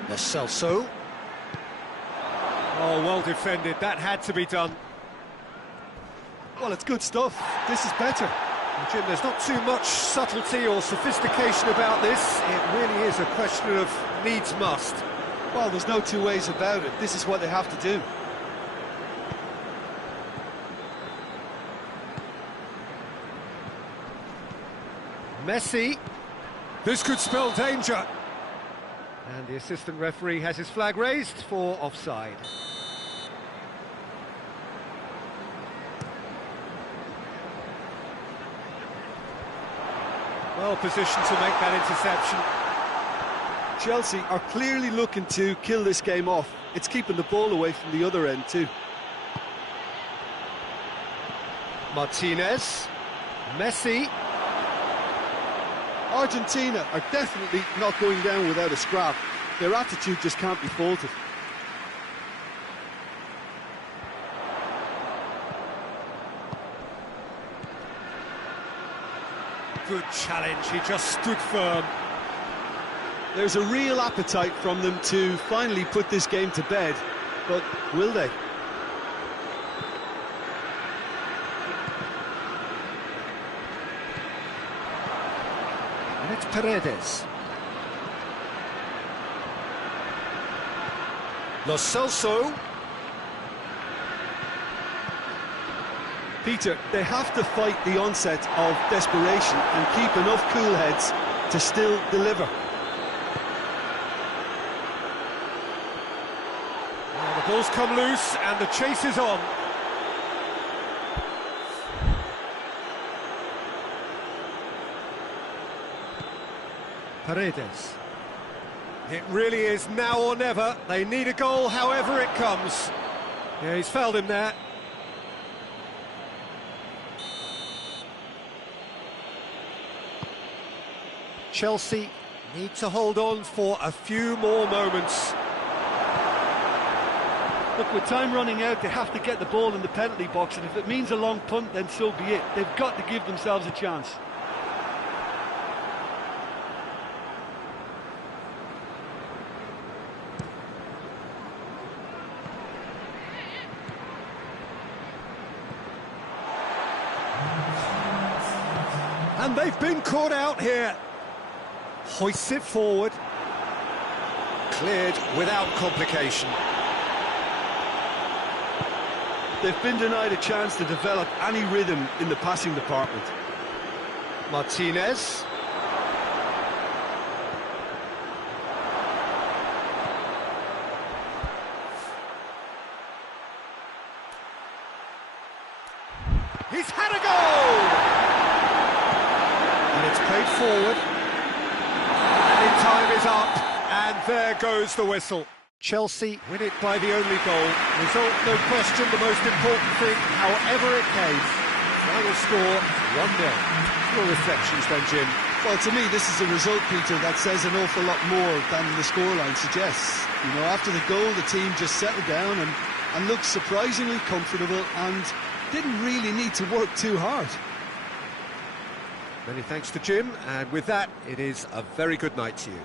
Lo Celso. Oh, well defended, that had to be done. Well, it's good stuff. This is better. Well, Jim, there's not too much subtlety or sophistication about this. It really is a question of needs must. Well, there's no two ways about it. This is what they have to do. Messi. This could spell danger. And the assistant referee has his flag raised for offside. Well positioned to make that interception. Chelsea are clearly looking to kill this game off. It's keeping the ball away from the other end too. Martinez. Messi. Argentina are definitely not going down without a scrap. Their attitude just can't be faulted. Good challenge, he just stood firm. There's a real appetite from them to finally put this game to bed, but will they? And it's Paredes. Lo Celso. Peter, they have to fight the onset of desperation and keep enough cool heads to still deliver. Well, the ball's come loose and the chase is on. Paredes. It really is now or never. They need a goal however it comes. Yeah, he's fouled him there. Chelsea need to hold on for a few more moments. Look, with time running out, they have to get the ball in the penalty box, and if it means a long punt, then so be it. They've got to give themselves a chance. And they've been caught out here. Hoists it forward. Cleared without complication. They've been denied a chance to develop any rhythm in the passing department. Martinez. He's had a goal! And it's played forward. And time is up. And there goes the whistle. Chelsea win it by the only goal. Result, no question, the most important thing, however it came. Final score, 1-0. Your reflections then, Jim? Well, to me, this is a result, Peter, that says an awful lot more than the scoreline suggests. You know, after the goal, the team just settled down and looked surprisingly comfortable and didn't really need to work too hard. Many thanks to Jim, and with that, it is a very good night to you.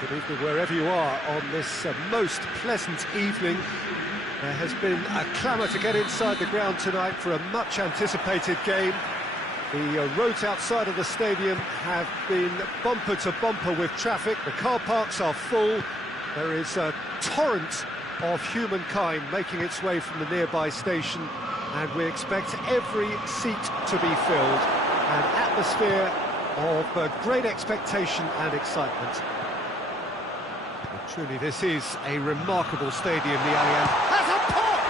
Good evening wherever you are on this most pleasant evening. There has been a clamour to get inside the ground tonight for a much anticipated game. The roads outside of the stadium have been bumper to bumper with traffic. The car parks are full. There is a torrent of humankind making its way from the nearby station, and we expect every seat to be filled. An atmosphere of great expectation and excitement. But truly, this is a remarkable stadium, the Allianz. Has a pop!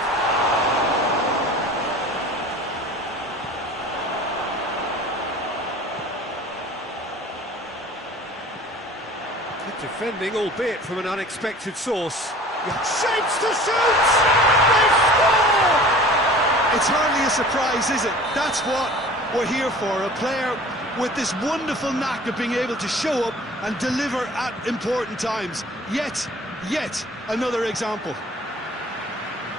Good defending, albeit from an unexpected source. Shapes to shoot! They score! It's hardly a surprise, is it? That's what we're here for, a player with this wonderful knack of being able to show up and deliver at important times. Yet another example.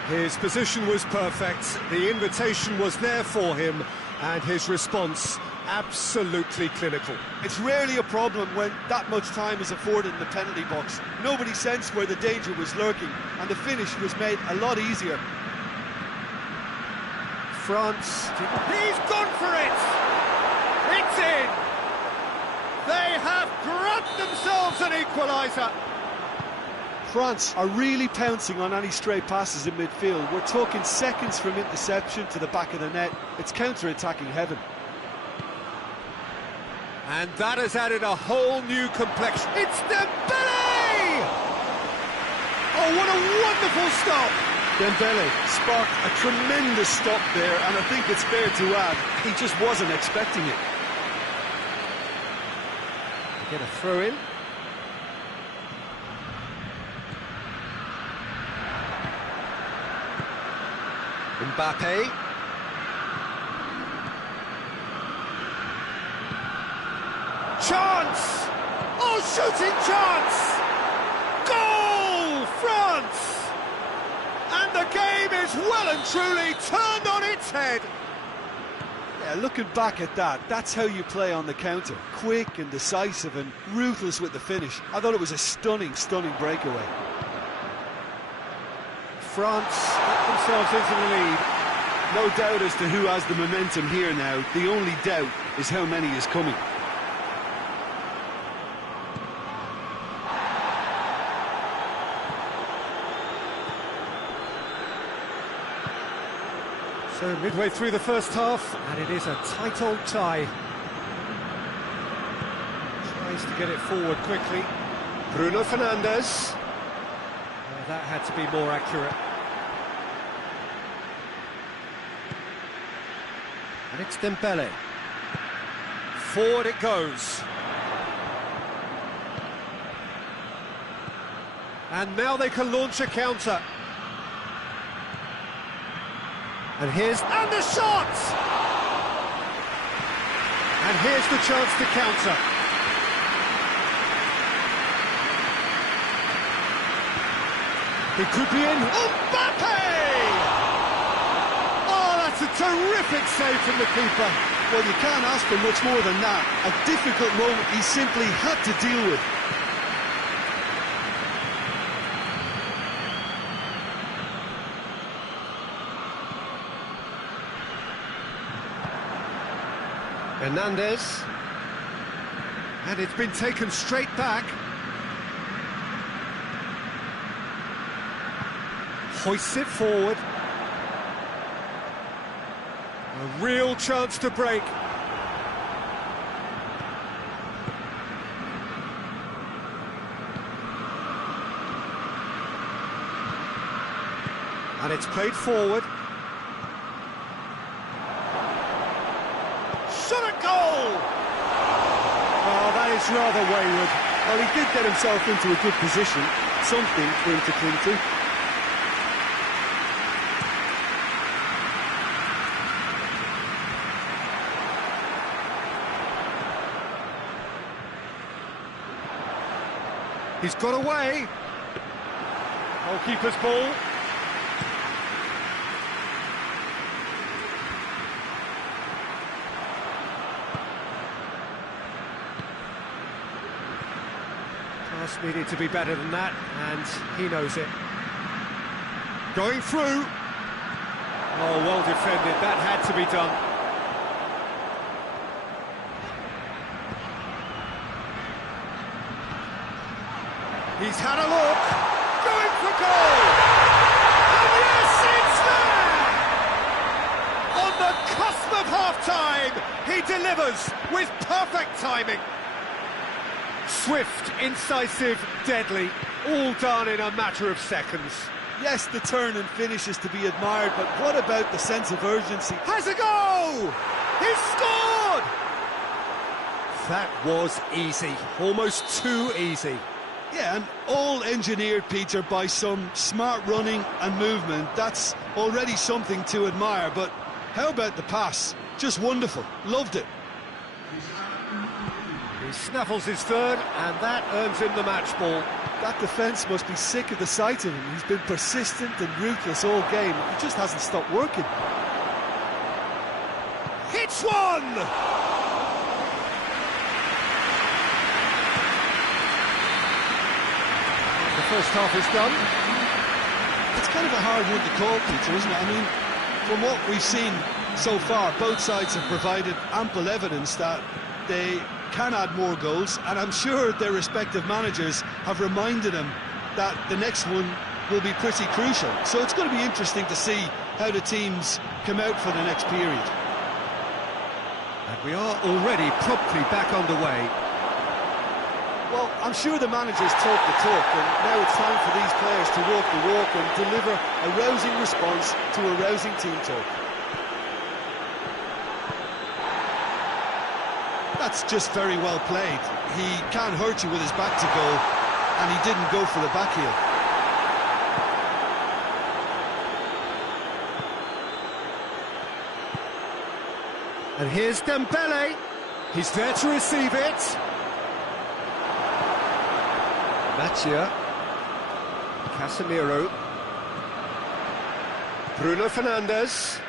His position was perfect, the invitation was there for him, and his response absolutely clinical. It's rarely a problem when that much time is afforded in the penalty box. Nobody sensed where the danger was lurking, and the finish was made a lot easier. France. He's gone for it! It's in! They have grabbed themselves an equaliser! France are really pouncing on any stray passes in midfield. We're talking seconds from interception to the back of the net. It's counter-attacking heaven. And that has added a whole new complexion. It's Dembele! Oh, what a wonderful stop! Dembele sparked a tremendous stop there, and I think it's fair to add, he just wasn't expecting it. Get a throw in. Mbappe. Chance! Oh, shooting chance! Goal! France! And the game is well and truly turned on its head. Yeah, looking back at that, that's how you play on the counter. Quick and decisive and ruthless with the finish. I thought it was a stunning breakaway. France get themselves into the lead. No doubt as to who has the momentum here now. The only doubt is how many is coming. So midway through the first half, and it is a tight old tie. Tries to get it forward quickly. Bruno Fernandes. That had to be more accurate. And it's Dembele. Forward it goes. And now they can launch a counter. And the shot! And here's the chance to counter. It could be in. Mbappe! Oh, that's a terrific save from the keeper. Well, you can't ask for much more than that. A difficult moment he simply had to deal with. Fernandes, and it's been taken straight back. Hoists it forward. A real chance to break. And it's played forward. Shot a goal! Oh, that is rather wayward. Well, he did get himself into a good position. Something for him to cling to. He's got away. Goalkeeper's ball. Pass needed to be better than that, and he knows it. Going through. Oh, well defended, that had to be done. He's had a look, going for goal! And yes, it's there! On the cusp of half-time, he delivers with perfect timing. Swift, incisive, deadly, all done in a matter of seconds. Yes, the turn and finish is to be admired, but what about the sense of urgency? Has a goal! He's scored! That was easy, almost too easy. Yeah, and all engineered, Peter, by some smart running and movement. That's already something to admire, but how about the pass? Just wonderful, loved it. He snaffles his third, and that earns him the match ball. That defence must be sick of the sight of him. He's been persistent and ruthless all game. He just hasn't stopped working. Hits one! The first half is done. It's kind of a hard one to call, Peter, isn't it? I mean, from what we've seen so far, both sides have provided ample evidence that they can add more goals, and I'm sure their respective managers have reminded them that the next one will be pretty crucial. So it's going to be interesting to see how the teams come out for the next period. And we are already promptly back underway. Well, I'm sure the managers talk the talk, and now it's time for these players to walk the walk and deliver a rousing response to a rousing team talk. That's just very well played. He can't hurt you with his back to goal, and he didn't go for the back heel. And here's Dembele. He's there to receive it. Matia. Casemiro. Bruno Fernandes.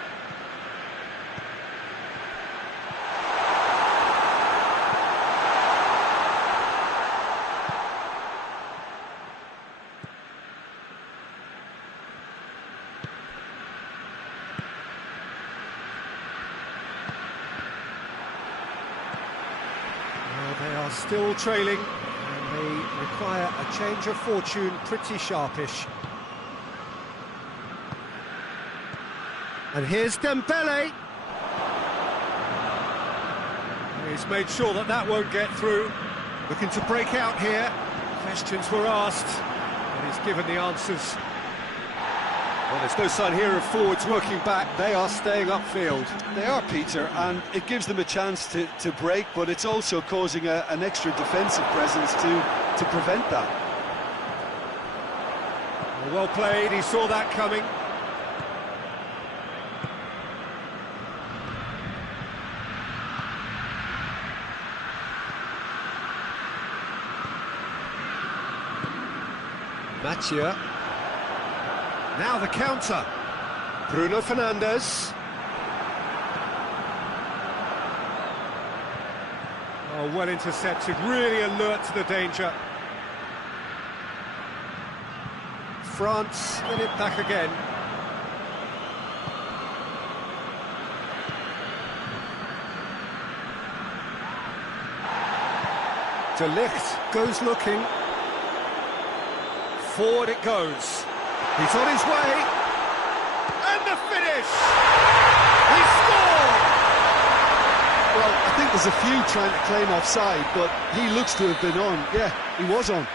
They are still trailing, and they require a change of fortune pretty sharpish. And here's Dembele. He's made sure that that won't get through. Looking to break out here. Questions were asked, and he's given the answers. Well, there's no sign here of forwards working back. They are staying upfield. They are, Peter, and it gives them a chance to break, but it's also causing an extra defensive presence to prevent that. Well played, he saw that coming. Matia. Now the counter. Bruno Fernandes. Oh, well intercepted, really alert to the danger. France get it back again. De Ligt goes looking. Forward it goes. He's on his way. And the finish! He scored! Well, I think there's a few trying to claim offside, but he looks to have been on. Yeah, he was on.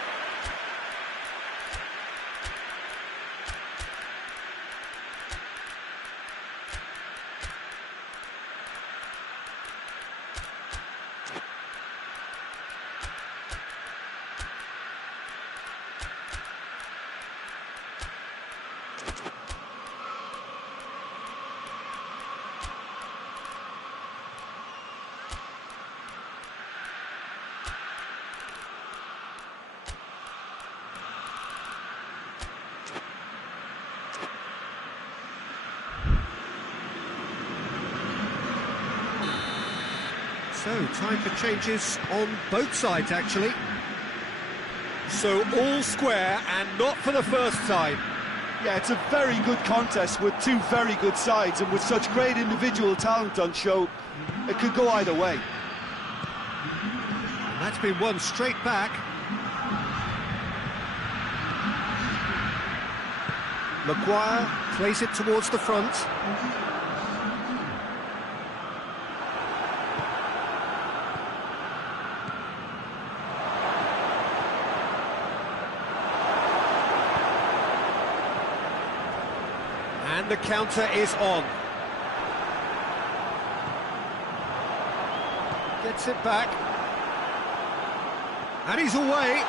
So, time for changes on both sides, actually. So all square and not for the first time. Yeah, it's a very good contest with two very good sides, and with such great individual talent on show, it could go either way. And that's been won straight back. Maguire plays it towards the front. And the counter is on. Gets it back. And he's away.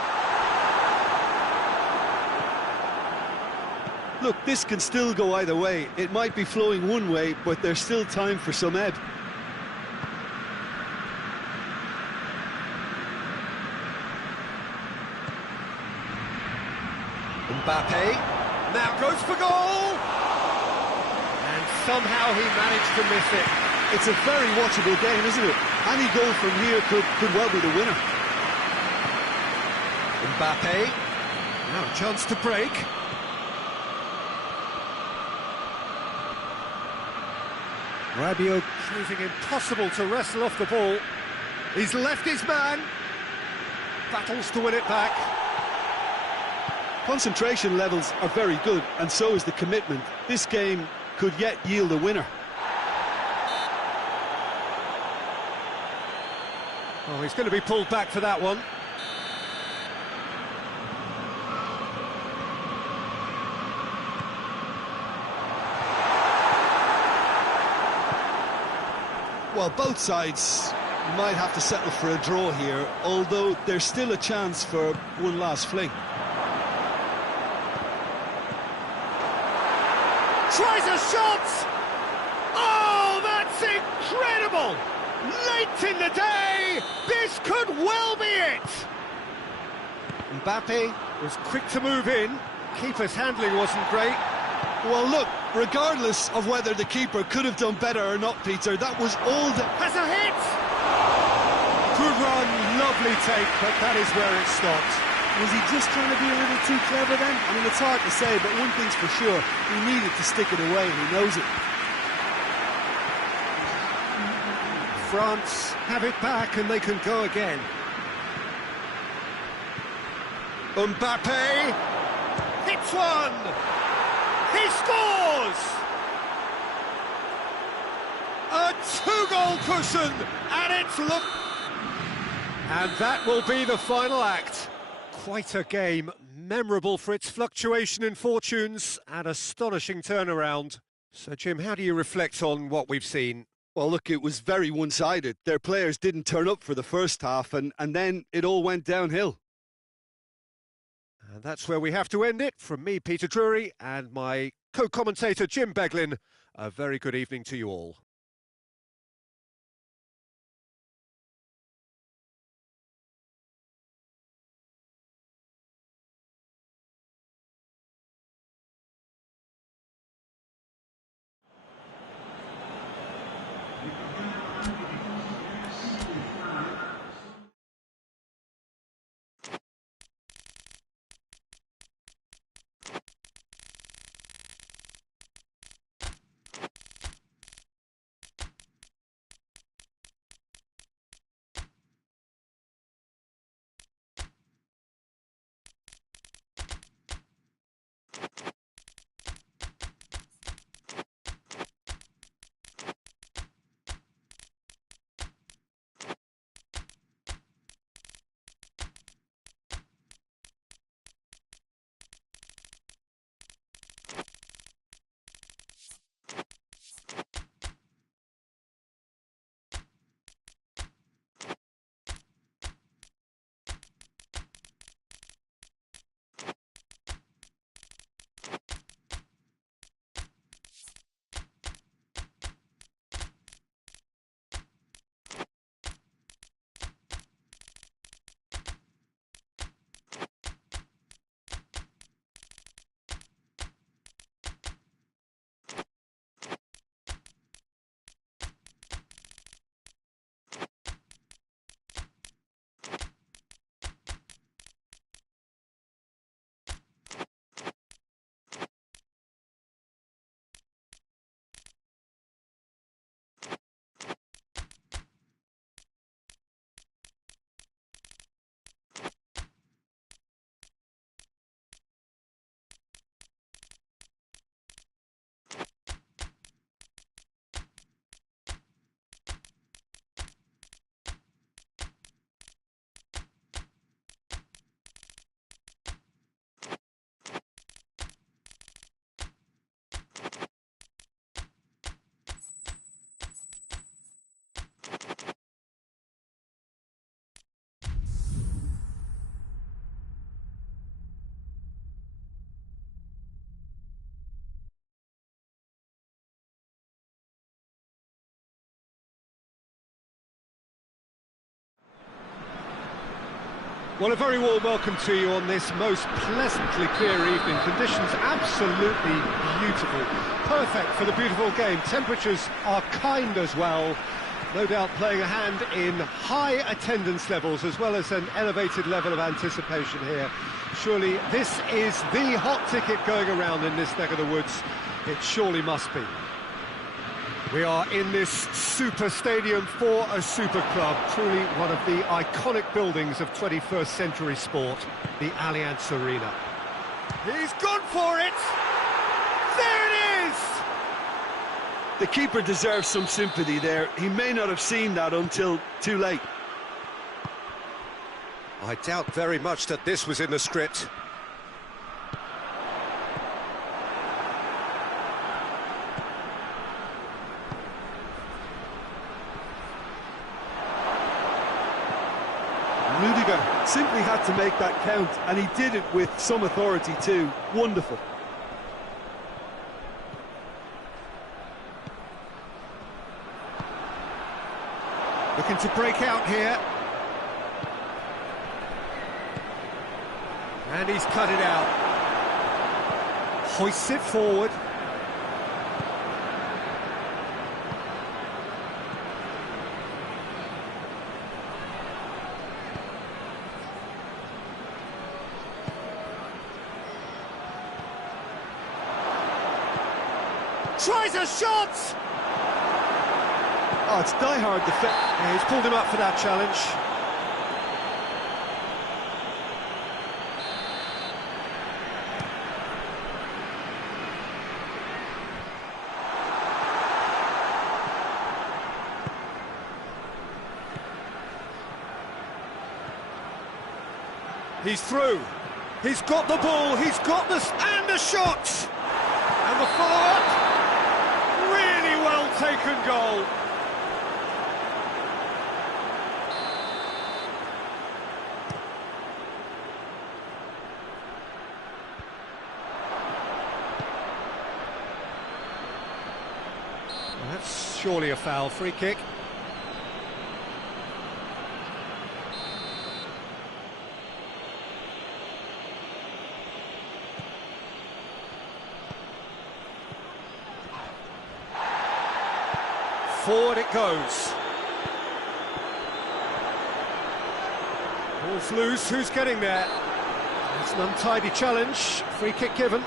Look, this can still go either way. It might be flowing one way, but there's still time for some ebb. Mbappe now goes for goal! And somehow he managed to miss it. It's a very watchable game, isn't it? Any goal from here could well be the winner. Mbappe, now a chance to break. Rabiot proving impossible to wrestle off the ball. He's left his man. Battles to win it back. Concentration levels are very good, and so is the commitment. This game could yet yield a winner. Oh, he's going to be pulled back for that one. Well, both sides might have to settle for a draw here, although there's still a chance for one last fling. Tries a shot! Oh, that's incredible! Late in the day, this could well be it! Mbappe was quick to move in. Keeper's handling wasn't great. Well, look, regardless of whether the keeper could have done better or not, Peter, that was all that... Has a hit! Good run, lovely take, but that is where it stopped. Was he just trying to be a little too clever then? I mean, it's hard to say, but one thing's for sure, he needed to stick it away, and he knows it. France have it back, and they can go again. Mbappe Hits one! He scores! A two-goal cushion, and it's look... And that will be the final act. Quite a game, memorable for its fluctuation in fortunes and astonishing turnaround. So, Jim, how do you reflect on what we've seen? Well, look, it was very one-sided. Their players didn't turn up for the first half, and then it all went downhill. And that's where we have to end it. From me, Peter Drury, and my co-commentator, Jim Beglin, a very good evening to you all. Well, a very warm welcome to you on this most pleasantly clear evening. Conditions absolutely beautiful. Perfect for the beautiful game. Temperatures are kind as well. No doubt playing a hand in high attendance levels as well as an elevated level of anticipation here. Surely this is the hot ticket going around in this neck of the woods. It surely must be. We are in this super stadium for a super club, truly one of the iconic buildings of 21st century sport, the Allianz Arena. He's gone for it! There it is! The keeper deserves some sympathy there. He may not have seen that until too late. I doubt very much that this was in the script. Rudiger simply had to make that count, and he did it with some authority too. Wonderful. Looking to break out here. And he's cut it out. Hoists it forward. Tries a shot! Oh, it's die-hard defense. Yeah, he's pulled him up for that challenge. He's through. He's got the ball. He's got the... And the shot! And the follow-up. Really well taken goal. Well, that's surely a foul. Free kick. Forward it goes. Ball's loose, who's getting there? It's an untidy challenge, free kick given.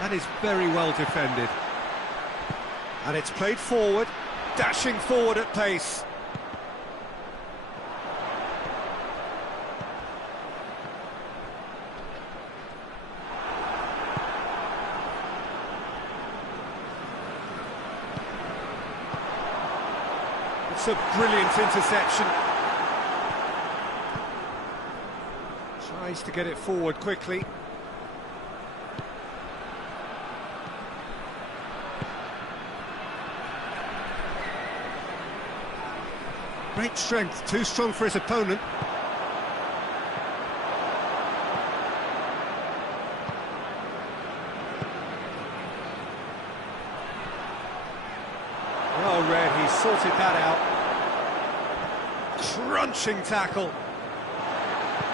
That is very well defended. And it's played forward, dashing forward at pace. It's a brilliant interception. Tries to get it forward quickly. Great strength, too strong for his opponent. Well read, he sorted that out. Crunching tackle.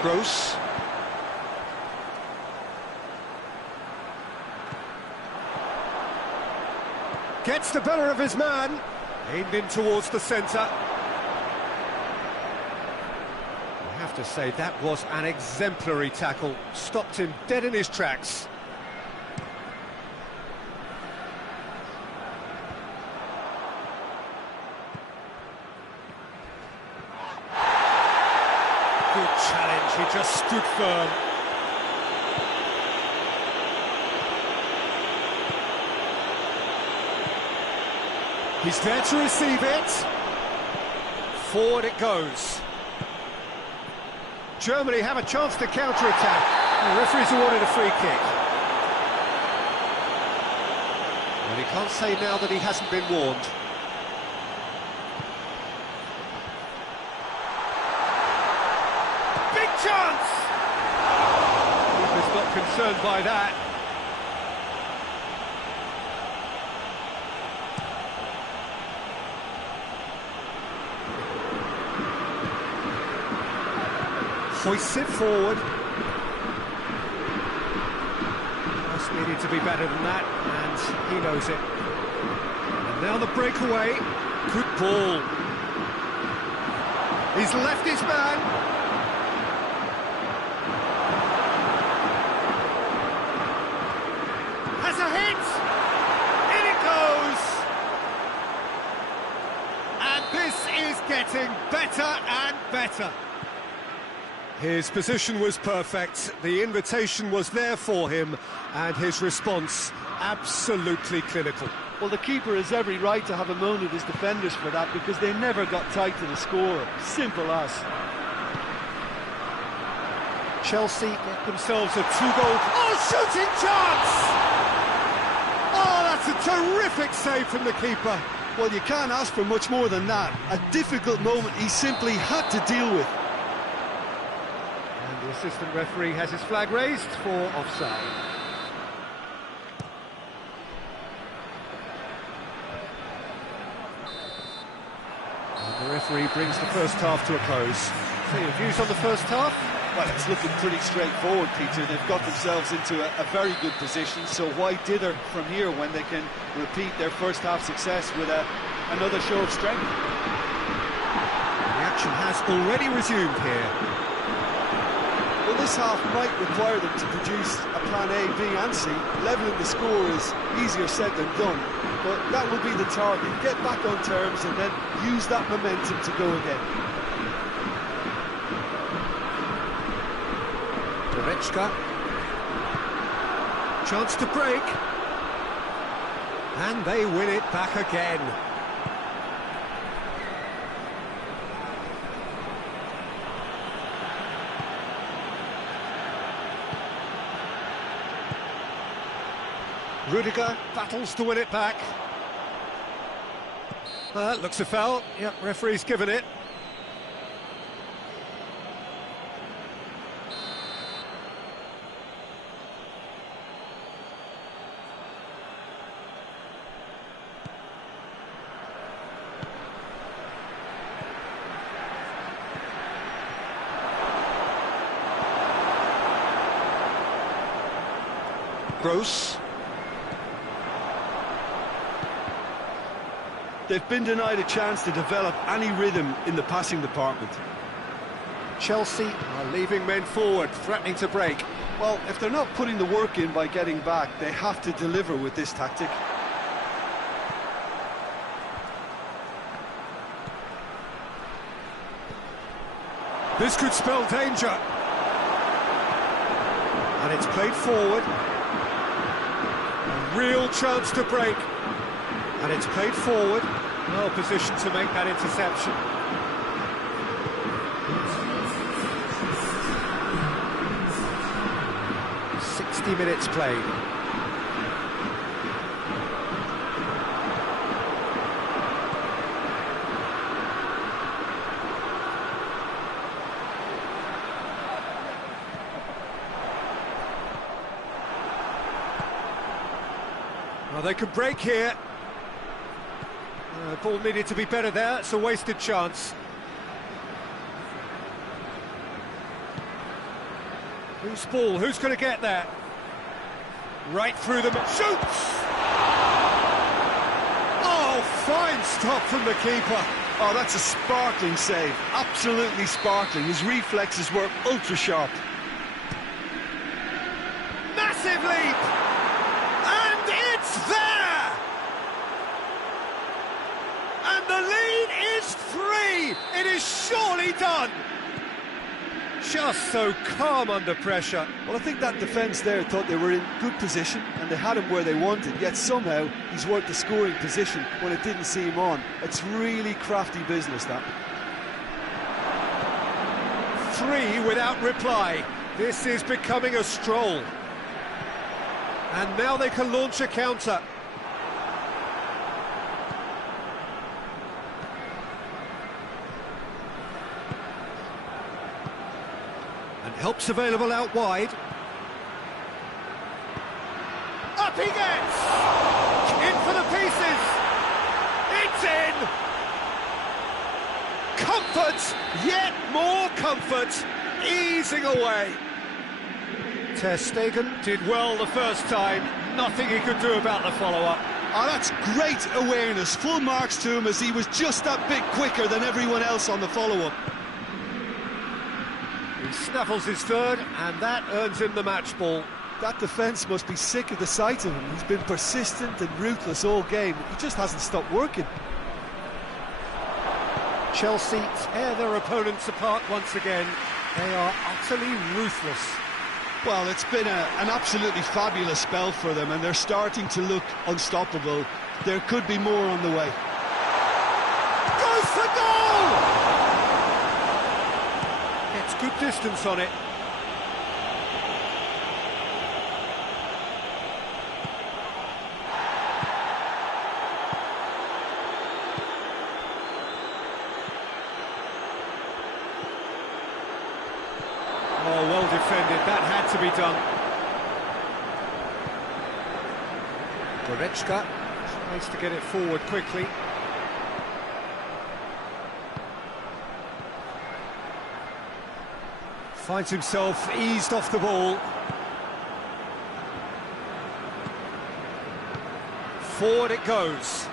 Gross. Gets the better of his man. Aimed in towards the centre. I have to say, that was an exemplary tackle. Stopped him dead in his tracks. Good challenge, he just stood firm. He's there to receive it. Forward it goes. Germany have a chance to counter-attack. The referee's awarded a free kick. And he can't say now that he hasn't been warned. Big chance! Keeper's not concerned by that. Hoists it forward. Just needed to be better than that, and he knows it. And now the breakaway. Good ball. He's left his man. Has a hit! In it goes! And this is getting better and better. His position was perfect, the invitation was there for him, and his response absolutely clinical. Well, the keeper has every right to have a moan at his defenders for that, because they never got tight to the score. Simple as. Chelsea get themselves a two-goal... Oh, shooting chance! Oh, that's a terrific save from the keeper. Well, you can't ask for much more than that. A difficult moment he simply had to deal with. The assistant referee has his flag raised for offside. And the referee brings the first half to a close. So your views on the first half? Well, it's looking pretty straightforward, Peter. They've got themselves into a very good position, so why dither from here when they can repeat their first half success with another show of strength? The action has already resumed here. Well, this half might require them to produce a plan A, B and C. Levelling the score is easier said than done, but that will be the target. Get back on terms and then use that momentum to go again. Goretzka. Chance to break. And they win it back again. Rudiger battles to win it back. That looks a foul. Yep, referee's given it. Gross. They've been denied a chance to develop any rhythm in the passing department. Chelsea are leaving men forward, threatening to break. Well, if they're not putting the work in by getting back, they have to deliver with this tactic. This could spell danger. And it's played forward. A real chance to break. And it's played forward. Well positioned to make that interception. Minutes played. Well, they could break here. The ball needed to be better there. It's a wasted chance. Whose ball? Who's going to get that? Right through them, shoots! Oh, fine stop from the keeper. Oh, that's a sparkling save, absolutely sparkling. His reflexes were ultra-sharp. Massive leap! And it's there! And the lead is 3! It is surely done! Just so calm under pressure. Well, I think that defence there thought they were in good position and they had him where they wanted, yet somehow he's worked the scoring position when it didn't seem on. It's really crafty business, that. 3 without reply. This is becoming a stroll. And now they can launch a counter. And help's available out wide. Up he gets! In for the pieces! It's in! Comfort! Yet more comfort! Easing away. Ter Stegen did well the first time. Nothing he could do about the follow-up. Oh, that's great awareness. Full marks to him as he was just that bit quicker than everyone else on the follow-up. He snaffles his third, and that earns him the match ball. That defence must be sick of the sight of him. He's been persistent and ruthless all game. He just hasn't stopped working. Chelsea tear their opponents apart once again. They are utterly ruthless. Well, it's been an absolutely fabulous spell for them, and they're starting to look unstoppable. There could be more on the way. Goes for goal! Gets good distance on it. Oh, well defended, that had to be done. Goretzka tries to get it forward quickly. Finds himself eased off the ball. Forward it goes.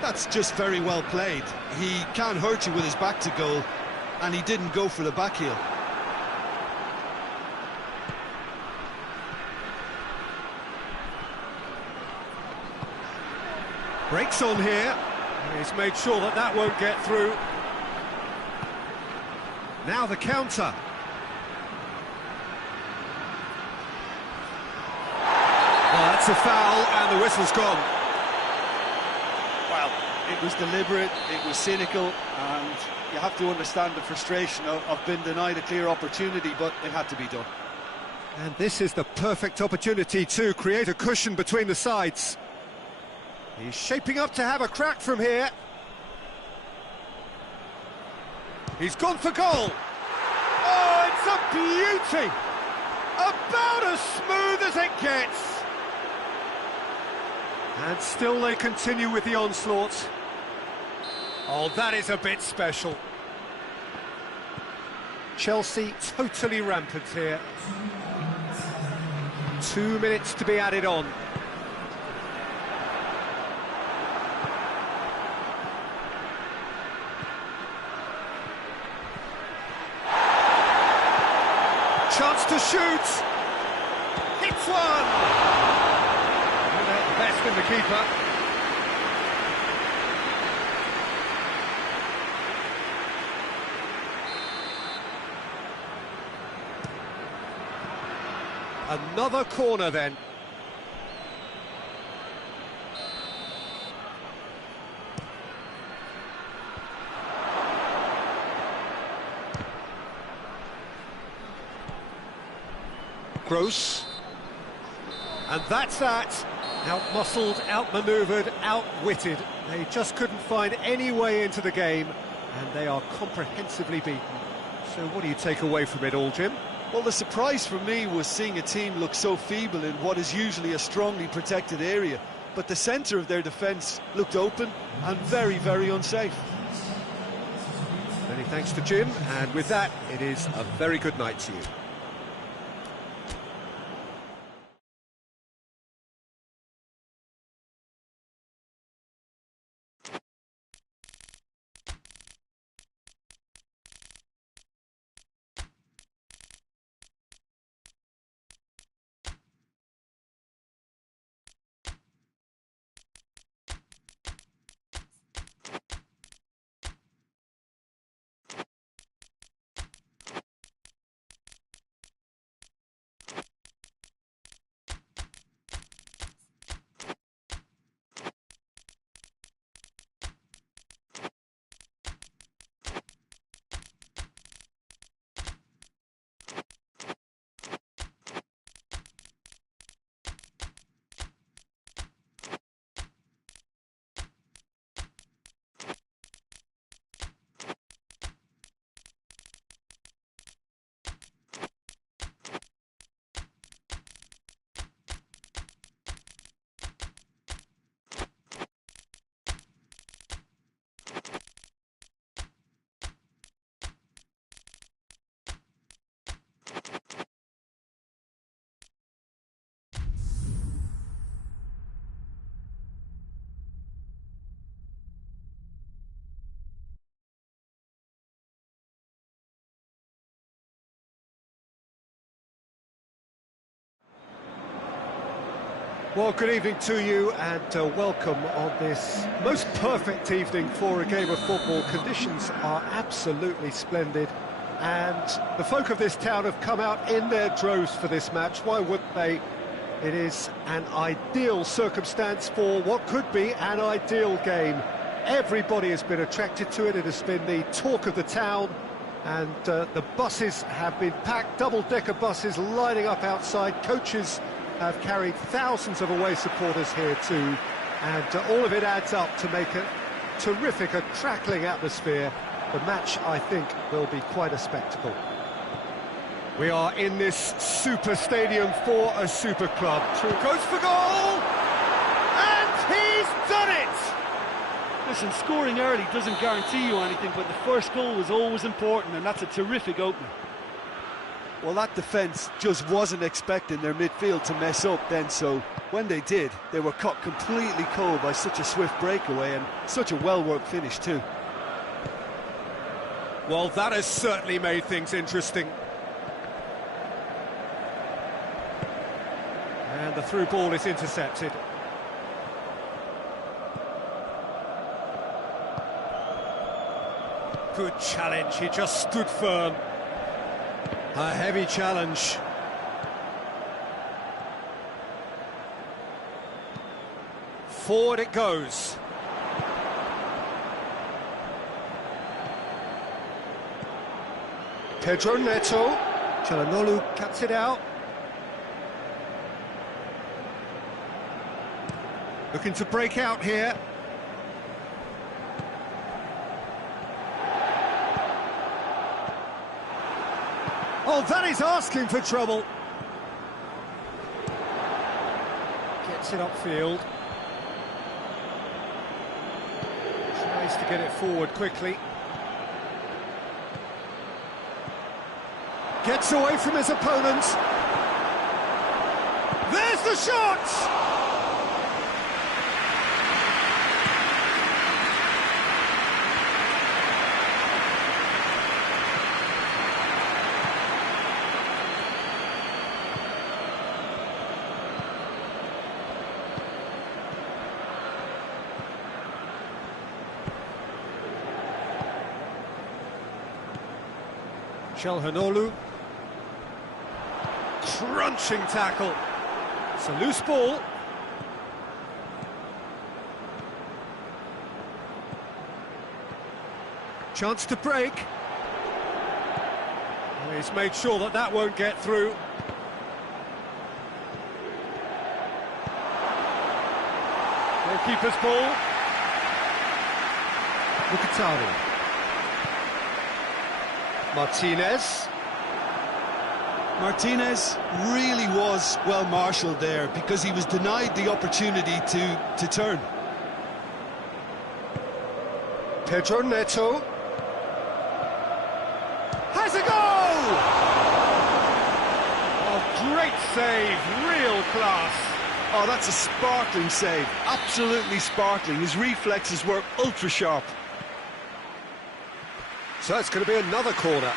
That's just very well played. He can't hurt you with his back to goal, and he didn't go for the back heel. Breaks on here. He's made sure that that won't get through. Now the counter. Oh, that's a foul, and the whistle's gone. Well, it was deliberate, it was cynical, and you have to understand the frustration of being denied a clear opportunity, but it had to be done. And this is the perfect opportunity to create a cushion between the sides. He's shaping up to have a crack from here. He's gone for goal. Oh, it's a beauty! About as smooth as it gets. And still they continue with the onslaught. Oh, that is a bit special. Chelsea totally rampant here. 2 minutes to be added on. Chance to shoot. Hits one. The best in the keeper. Another corner then. Gross. And that's that. Out-muscled, out-manoeuvred, outwitted. They just couldn't find any way into the game, and they are comprehensively beaten. So what do you take away from it all, Jim? Well, the surprise for me was seeing a team look so feeble in what is usually a strongly protected area. But the centre of their defence looked open and very, very unsafe. Many thanks to Jim, and with that, it is a very good night to you. Well, good evening to you and welcome on this most perfect evening for a game of football. Conditions are absolutely splendid and the folk of this town have come out in their droves for this match. Why wouldn't they? It is an ideal circumstance for what could be an ideal game. Everybody has been attracted to it. It has been the talk of the town, and the buses have been packed, double-decker buses lining up outside. Coaches have carried thousands of away supporters here too, and all of it adds up to make a terrific, a crackling atmosphere. The match, I think, will be quite a spectacle. We are in this super stadium for a super club. Goes for goal, and he's done it! Listen, scoring early doesn't guarantee you anything, but the first goal was always important, and that's a terrific opening. Well, that defence just wasn't expecting their midfield to mess up then, so when they did, they were caught completely cold by such a swift breakaway and such a well-worked finish too. Well, that has certainly made things interesting. And the through ball is intercepted. Good challenge, he just stood firm. A heavy challenge. Forward it goes. Pedro Neto. Çalhanoğlu cuts it out. Looking to break out here. Oh, that is asking for trouble. Gets it upfield. Tries to get it forward quickly. Gets away from his opponents. There's the shot! Çalhanoğlu. Crunching tackle. It's a loose ball. Chance to break. Well, he's made sure that that won't get through. Goalkeeper's ball. Mkhitaryan. Martinez really was well marshalled there because he was denied the opportunity to turn. Pedro Neto has a goal! Oh, great save, real class. Oh, that's a sparkling save, absolutely sparkling. His reflexes were ultra sharp. So it's going to be another corner.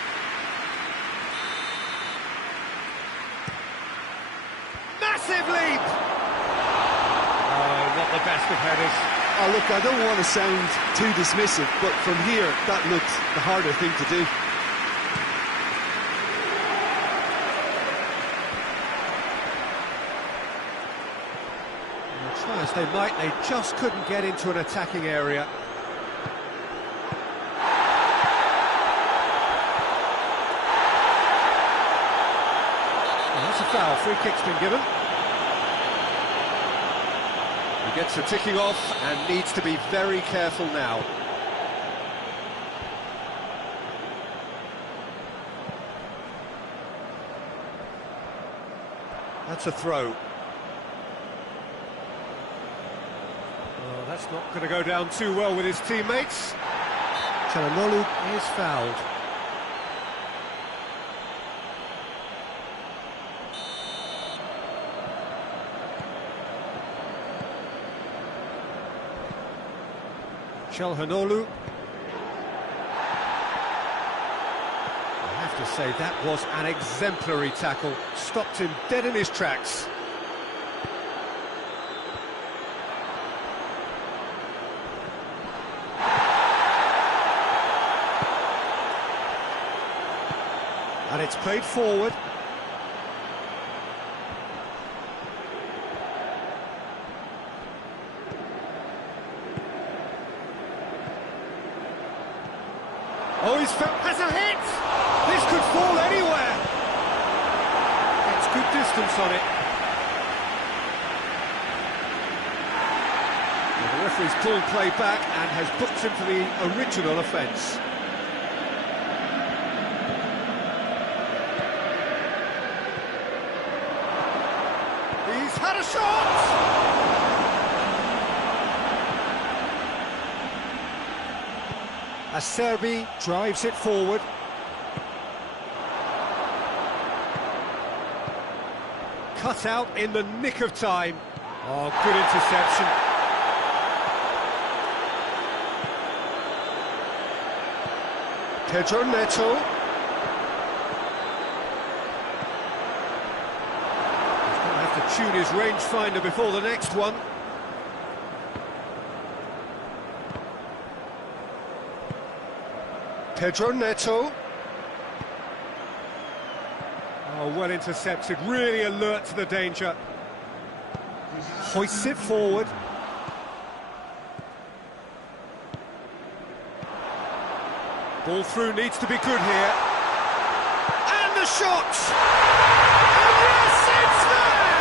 Massive leap! Oh, not the best of headers. Oh, look, I don't want to sound too dismissive, but from here, that looked the harder thing to do. Well, try as they might, they just couldn't get into an attacking area. That's a foul, free kick's been given. He gets the ticking off and needs to be very careful now. That's a throw. Oh, that's not going to go down too well with his teammates. Çalhanoğlu is fouled. Çalhanoğlu. I have to say, that was an exemplary tackle. Stopped him dead in his tracks. And it's played forward. Oh, has a hit! This could fall anywhere! It's good distance on it. Well, the referee's pulled play back and has booked him for the original offence. He's had a shot! Acerbi drives it forward. Cut out in the nick of time. Oh, good interception. Pedro Neto. He's going to have to tune his rangefinder before the next one. Pedro Neto. Oh, well intercepted, really alert to the danger. Hoists it forward. Ball through needs to be good here. And the shot! And yes, it's there!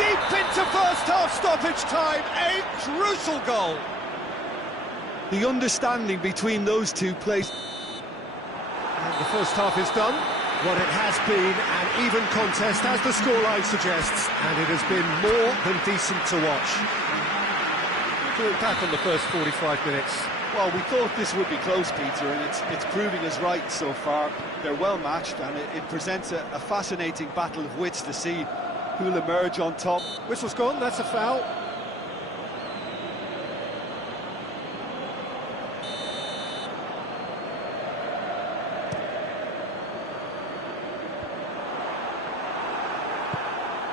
Deep into first half stoppage time, a crucial goal. The understanding between those two plays. And the first half is done. What it has been an even contest, as the scoreline suggests, and it has been more than decent to watch. Look back on the first 45 minutes. Well, we thought this would be close, Peter, and it's proving us right so far. They're well matched, and it presents a fascinating battle of wits to see who'll emerge on top. Whistle's gone, that's a foul.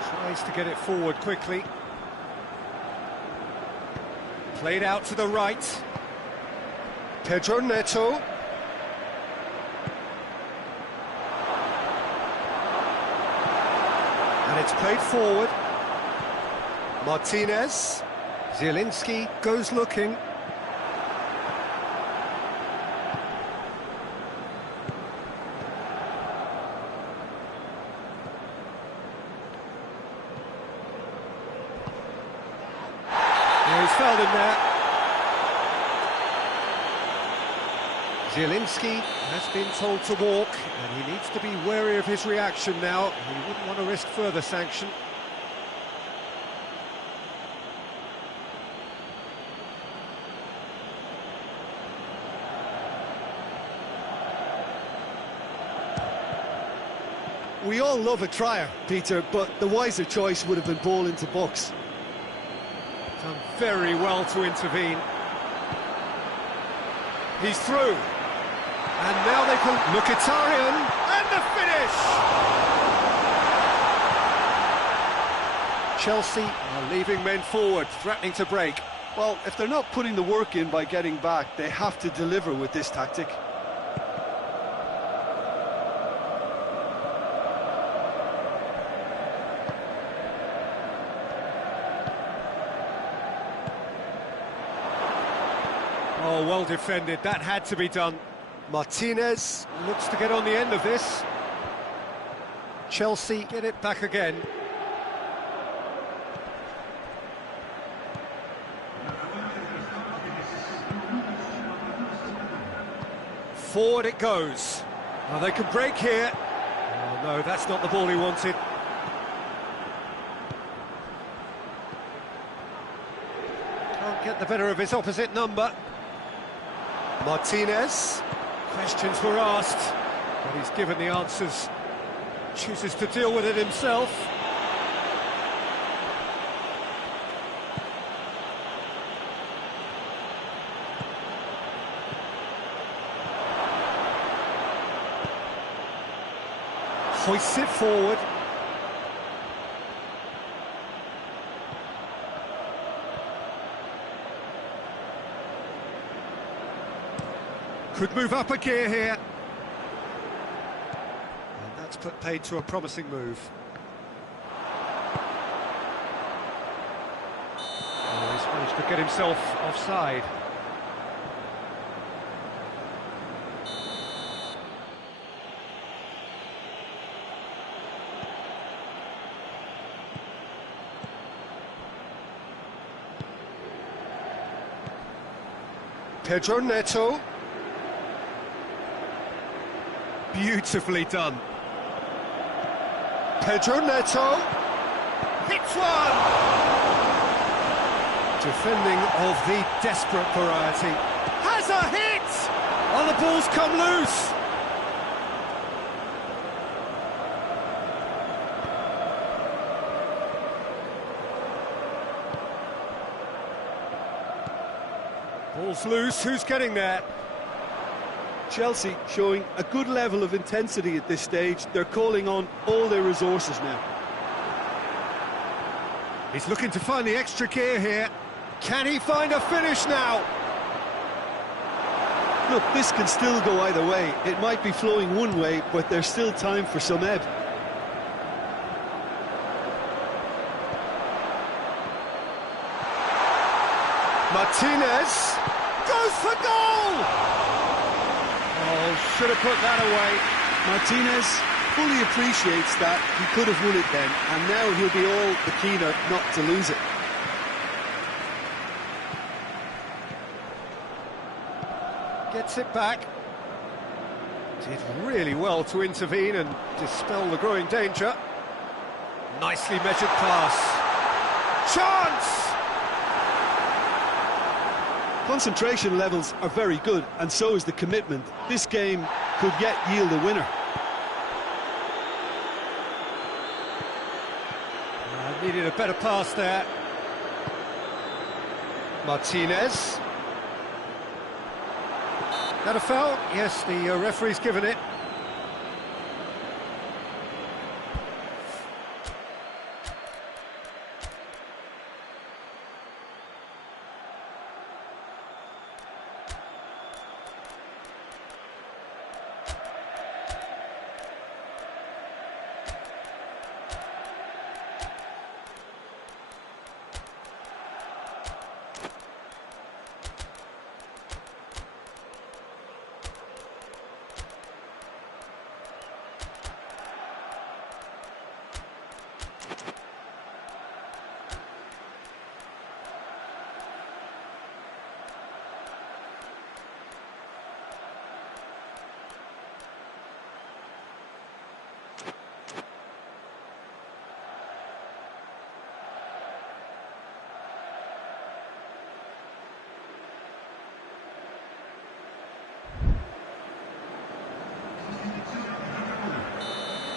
Tries to get it forward quickly. Played out to the right. Pedro Neto. And it's played forward. Martinez. Zielinski goes looking. He's fouled him there. Zielinski has been told to walk, and he needs to be wary of his reaction now. He wouldn't want to risk further sanction. We all love a trier, Peter, but the wiser choice would have been ball into box. Done very well to intervene. He's through. And now they can... Mkhitaryan, and the finish! Chelsea are leaving men forward, threatening to break. Well, if they're not putting the work in by getting back, they have to deliver with this tactic. Oh, well defended, that had to be done. Martinez looks to get on the end of this. Chelsea get it back again. Forward it goes. Now they can break here. Oh no, that's not the ball he wanted. Can't get the better of his opposite number. Martinez. Questions were asked, but he's given the answers. Chooses to deal with it himself. Hoists it forward. Could move up a gear here. put paid to a promising move. Oh, he's managed to get himself offside. Pedro Neto. Beautifully done. Pedro Neto. Hits one! Defending of the desperate variety. Has a hit! Oh, the ball's come loose! Ball's loose, who's getting there? Chelsea showing a good level of intensity at this stage. They're calling on all their resources now. He's looking to find the extra gear here. Can he find a finish now? Look, this can still go either way. It might be flowing one way, but there's still time for some ebb. Martinez goes for goal! Oh, should have put that away. Martinez fully appreciates that. He could have won it then, and now he'll be all the keener not to lose it. Gets it back. Did really well to intervene and dispel the growing danger. Nicely measured pass. Chance! Concentration levels are very good, and so is the commitment. This game could yet yield a winner. Needed a better pass there. Martinez. That a foul? Yes, the referee's given it.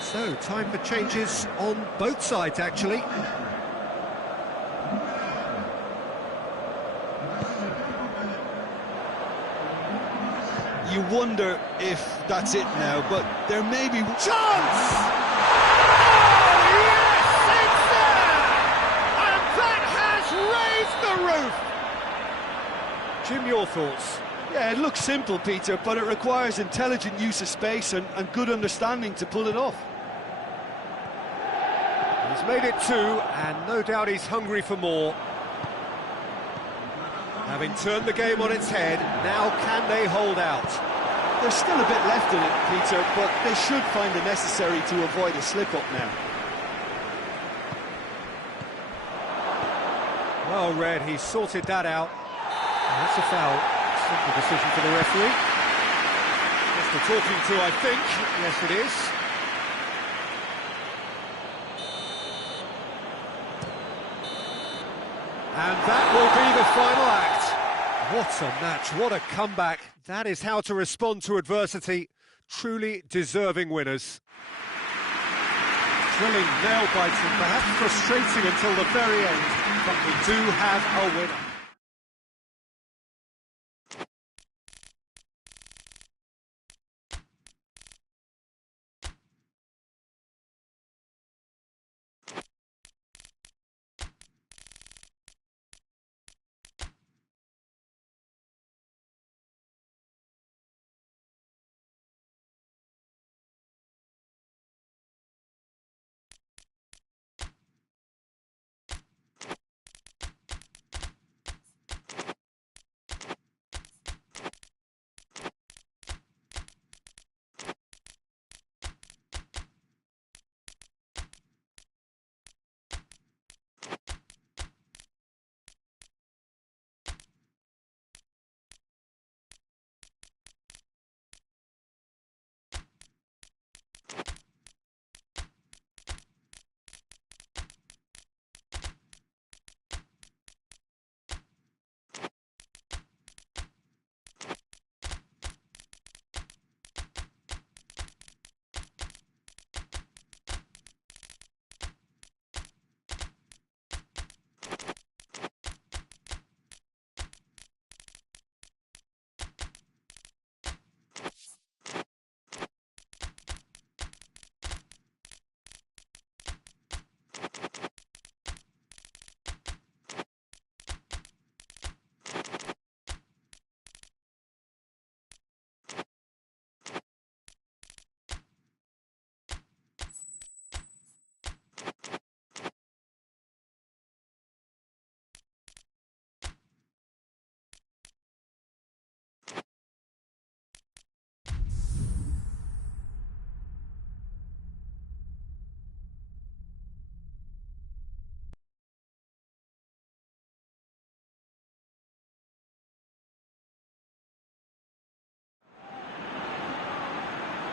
So, time for changes on both sides, actually. You wonder if that's it now, but there may be... Chance! Oh, yes, it's there! And that has raised the roof! Jim, your thoughts? Yeah, it looks simple, Peter, but it requires intelligent use of space and good understanding to pull it off. He's made it two, and no doubt he's hungry for more. Having turned the game on its head, now can they hold out? There's still a bit left in it, Peter, but they should find it necessary to avoid a slip-up now. Well read, he sorted that out. That's a foul. Simple decision for the referee. Just a talking to, I think. Yes, it is. And that will be the final act. What a match, what a comeback. That is how to respond to adversity. Truly deserving winners. Thrilling, nail-biting, perhaps frustrating until the very end. But we do have a winner.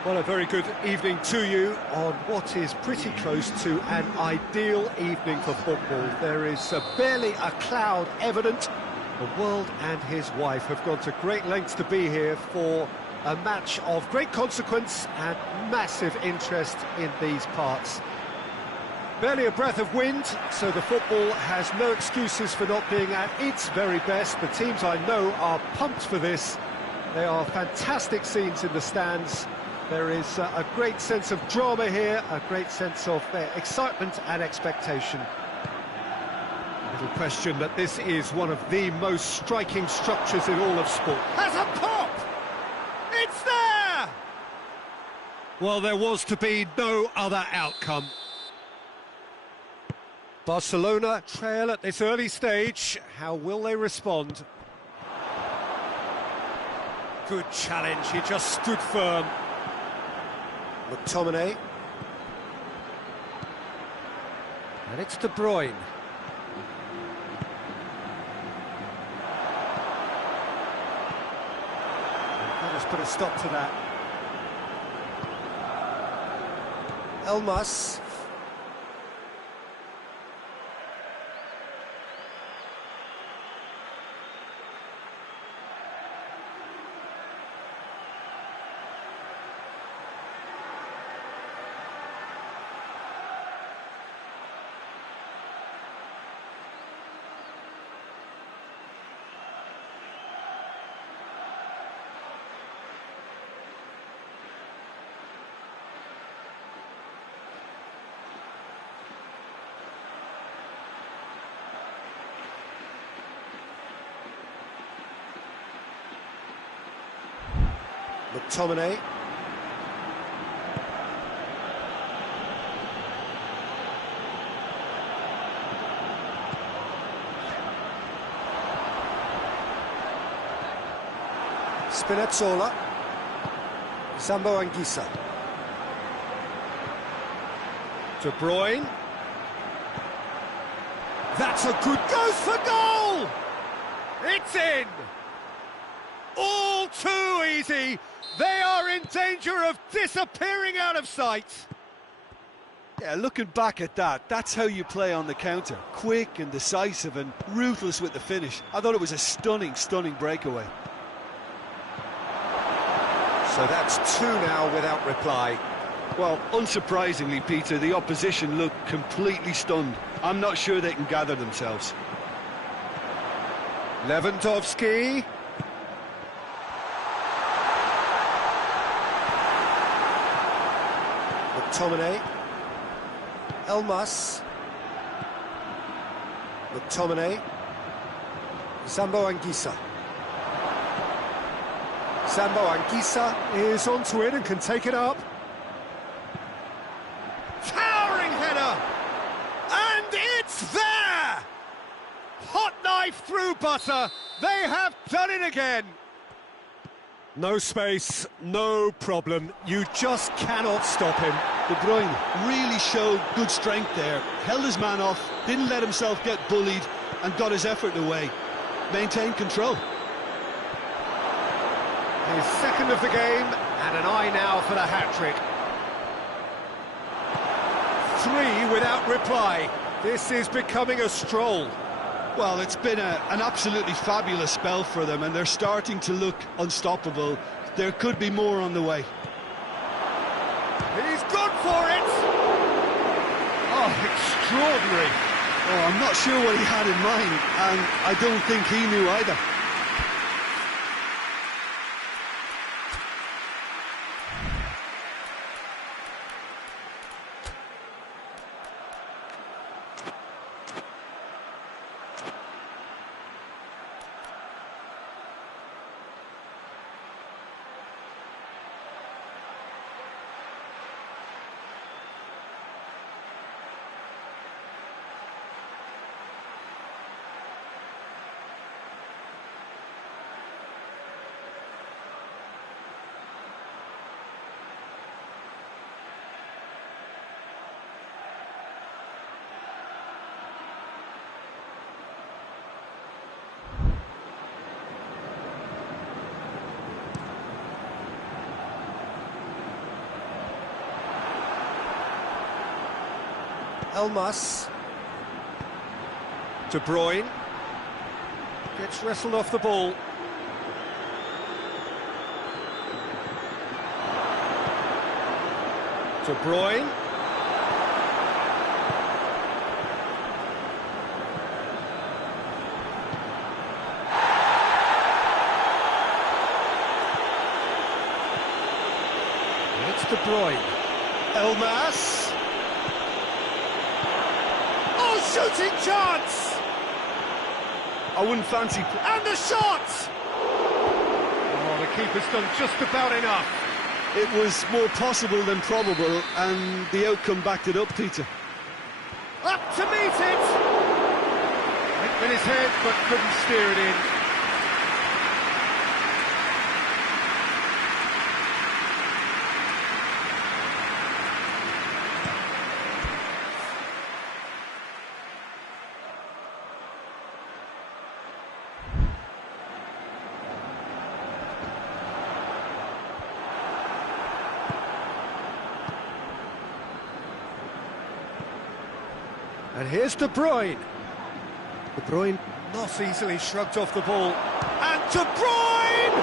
Well, a very good evening to you on what is pretty close to an ideal evening for football. There is barely a cloud evident. The world and his wife have gone to great lengths to be here for a match of great consequence and massive interest in these parts. Barely a breath of wind, so the football has no excuses for not being at its very best. The teams I know are pumped for this. They are fantastic scenes in the stands. There is a great sense of drama here, a great sense of excitement and expectation. Little question that this is one of the most striking structures in all of sport. Has a pop! It's there! Well, there was to be no other outcome. Barcelona trail at this early stage. How will they respond? Good challenge, he just stood firm. McTominay. And it's De Bruyne. Let us put a stop to that. Elmas. McTominay. Spinazzola. Zambo Anguissa. De Bruyne. That's a good goes for goal! It's in! All too easy! They are in danger of disappearing out of sight! Yeah, looking back at that, that's how you play on the counter. Quick and decisive and ruthless with the finish. I thought it was a stunning, stunning breakaway. So that's two now without reply. Well, unsurprisingly, Peter, the opposition look completely stunned. I'm not sure they can gather themselves. Lewandowski. McTominay. Elmas. McTominay. Zambo Anguissa. Zambo Anguissa is onto it and can take it up. Towering header! And it's there! Hot knife through butter. They have done it again. No space, no problem. You just cannot stop him. De Bruyne really showed good strength there. Held his man off, didn't let himself get bullied, and got his effort away. Maintained control. His second of the game, and an eye now for the hat-trick. 3 without reply. This is becoming a stroll. Well, it's been an absolutely fabulous spell for them, and they're starting to look unstoppable. There could be more on the way. He's gone for it! Oh, extraordinary. Oh, I'm not sure what he had in mind, and I don't think he knew either. Elmas. De Bruyne. Gets wrestled off the ball. De Bruyne. It's De Bruyne. Elmas. Oh, shooting chance! I wouldn't fancy... And the shot! Oh, the keeper's done just about enough. It was more possible than probable, and the outcome backed it up, Peter. Up to meet it! Went with his head, but couldn't steer it in. And here's De Bruyne. De Bruyne not easily shrugged off the ball. And De Bruyne!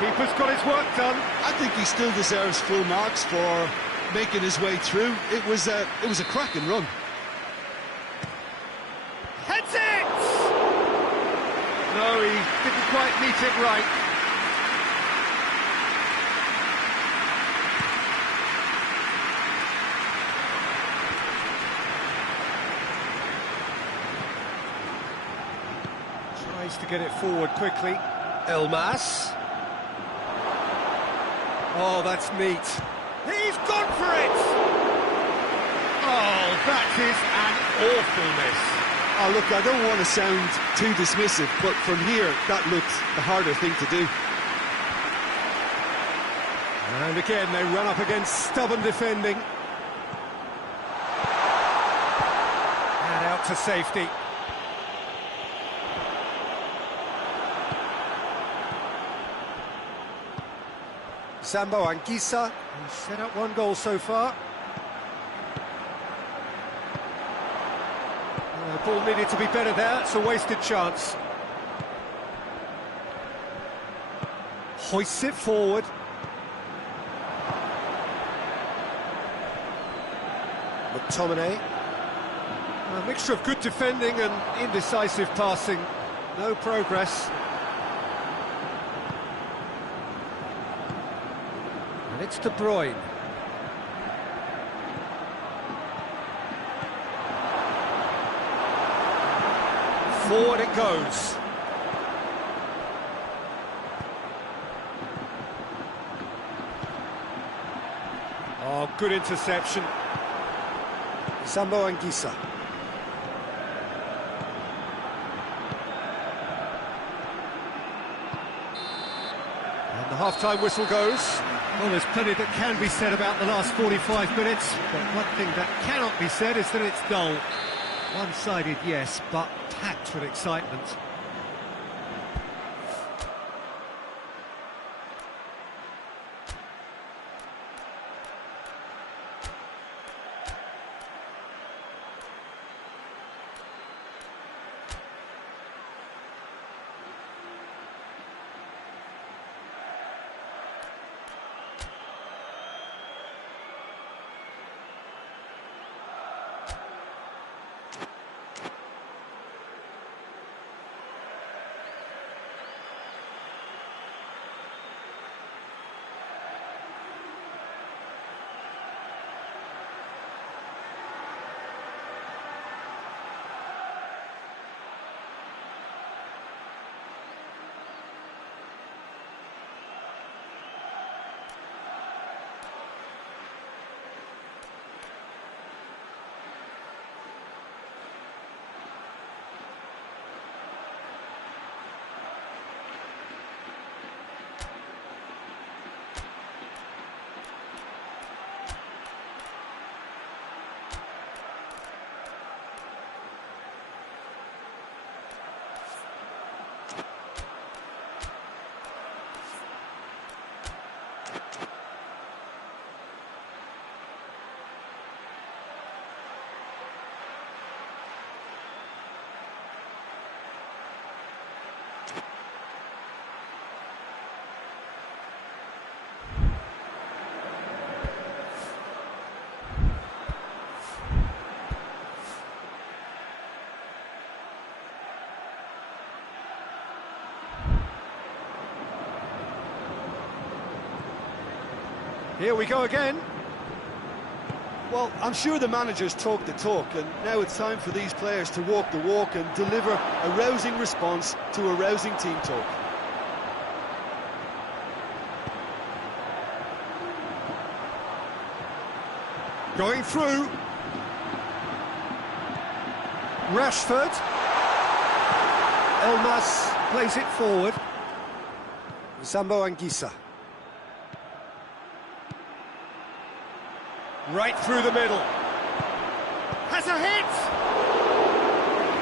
Keeper's got his work done. I think he still deserves full marks for making his way through. It was a cracking run. Heads it! No, he didn't quite meet it right. Tries to get it forward quickly. Elmas. Oh, that's neat. He's gone for it! Oh, that is an awful miss. Oh, look, I don't want to sound too dismissive, but from here, that looked the harder thing to do. And again, they run up against stubborn defending. And out to safety. Sambo Anguissa, who's set up one goal so far. The ball needed to be better there, it's a wasted chance. Hoists it forward. McTominay. A mixture of good defending and indecisive passing. No progress. And it's De Bruyne. Forward it goes. Oh, good interception. Sambo Anguissa. And the half-time whistle goes. Well, there's plenty that can be said about the last 45 minutes, but one thing that cannot be said is that it's dull. One-sided, yes, but packed with excitement. Here we go again. Well, I'm sure the managers talk the talk, and now it's time for these players to walk the walk and deliver a rousing response to a rousing team talk. Going through. Rashford. Elmas plays it forward. Zambo Anguissa. Right through the middle. Has a hit!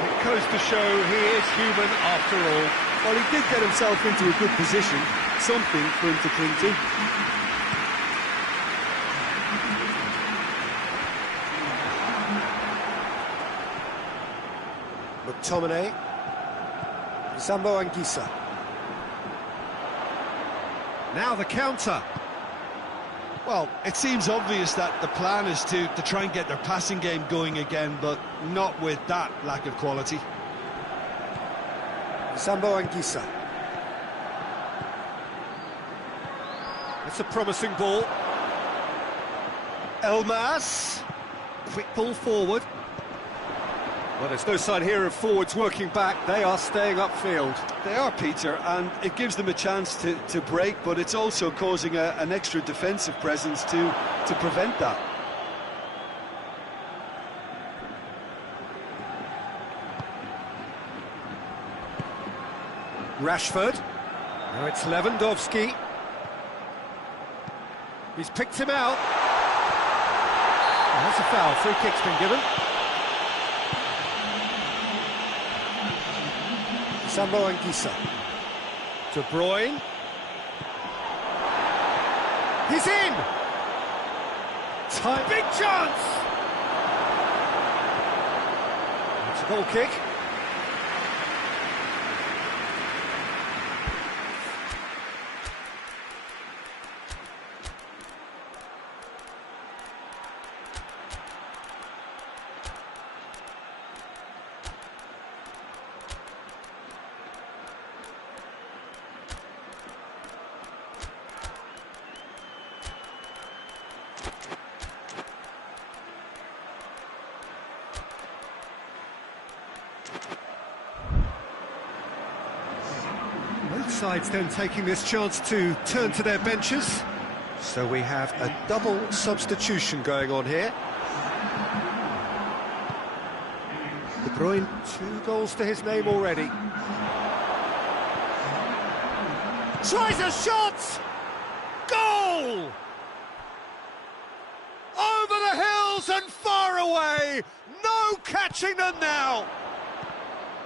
It goes to show he is human after all. Well, he did get himself into a good position, something for him to cling to. McTominay. Zambo Anguissa. Now the counter. Well, it seems obvious that the plan is to try and get their passing game going again, but not with that lack of quality. Zambo Anguissa. It's a promising ball. Elmas. Quick ball forward. Well, there's no sign here of forwards working back. They are staying upfield. They are, Peter, and it gives them a chance to break, but it's also causing an extra defensive presence to prevent that. Rashford. Now it's Lewandowski. He's picked him out. That's a foul. Free kick's been given. Zambo Anguissa. De Bruyne. He's in! Time. Big chance! It's a goal kick. Both sides then taking this chance to turn to their benches. So we have a double substitution going on here. De Bruyne, 2 goals to his name already. Tries a shot! Goal! Over the hills and far away! No catching them now!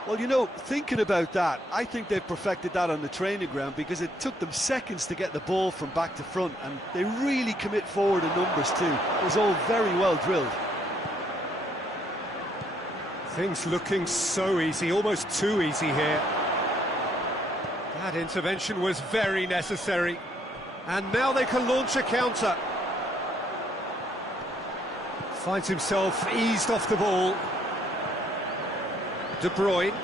Well, you know, thinking about that, I think they've perfected that on the training ground because it took them seconds to get the ball from back to front, and they really commit forward in numbers too. It was all very well drilled. Things looking so easy, almost too easy here. That intervention was very necessary. And now they can launch a counter. Finds himself eased off the ball. De Bruyne.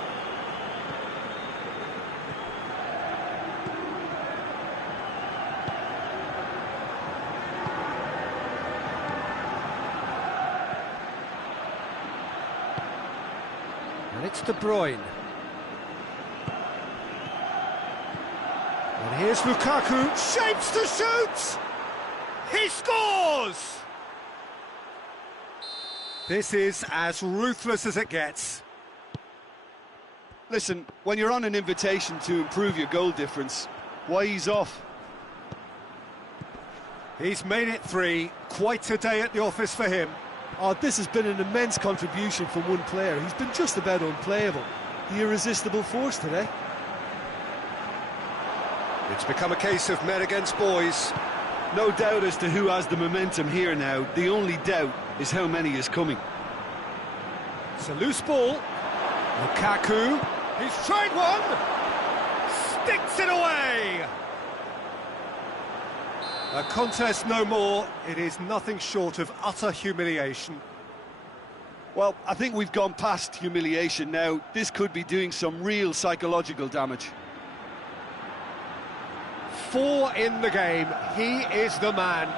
And it's De Bruyne. And here's Lukaku. Shapes to shoot! He scores! This is as ruthless as it gets. Listen, when you're on an invitation to improve your goal difference, why ease off? He's made it 3. Quite a day at the office for him. Oh, this has been an immense contribution from one player. He's been just about unplayable. The irresistible force today. It's become a case of men against boys. No doubt as to who has the momentum here now. The only doubt is how many is coming. It's a loose ball. Lukaku. He's tried one! Sticks it away! A contest no more. It is nothing short of utter humiliation. Well, I think we've gone past humiliation now. This could be doing some real psychological damage. 4 in the game. He is the man.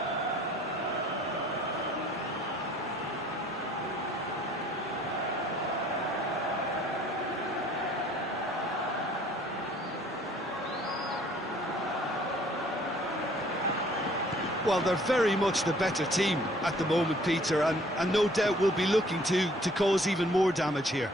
Well, they're very much the better team at the moment, Peter, and no doubt will be looking to cause even more damage here.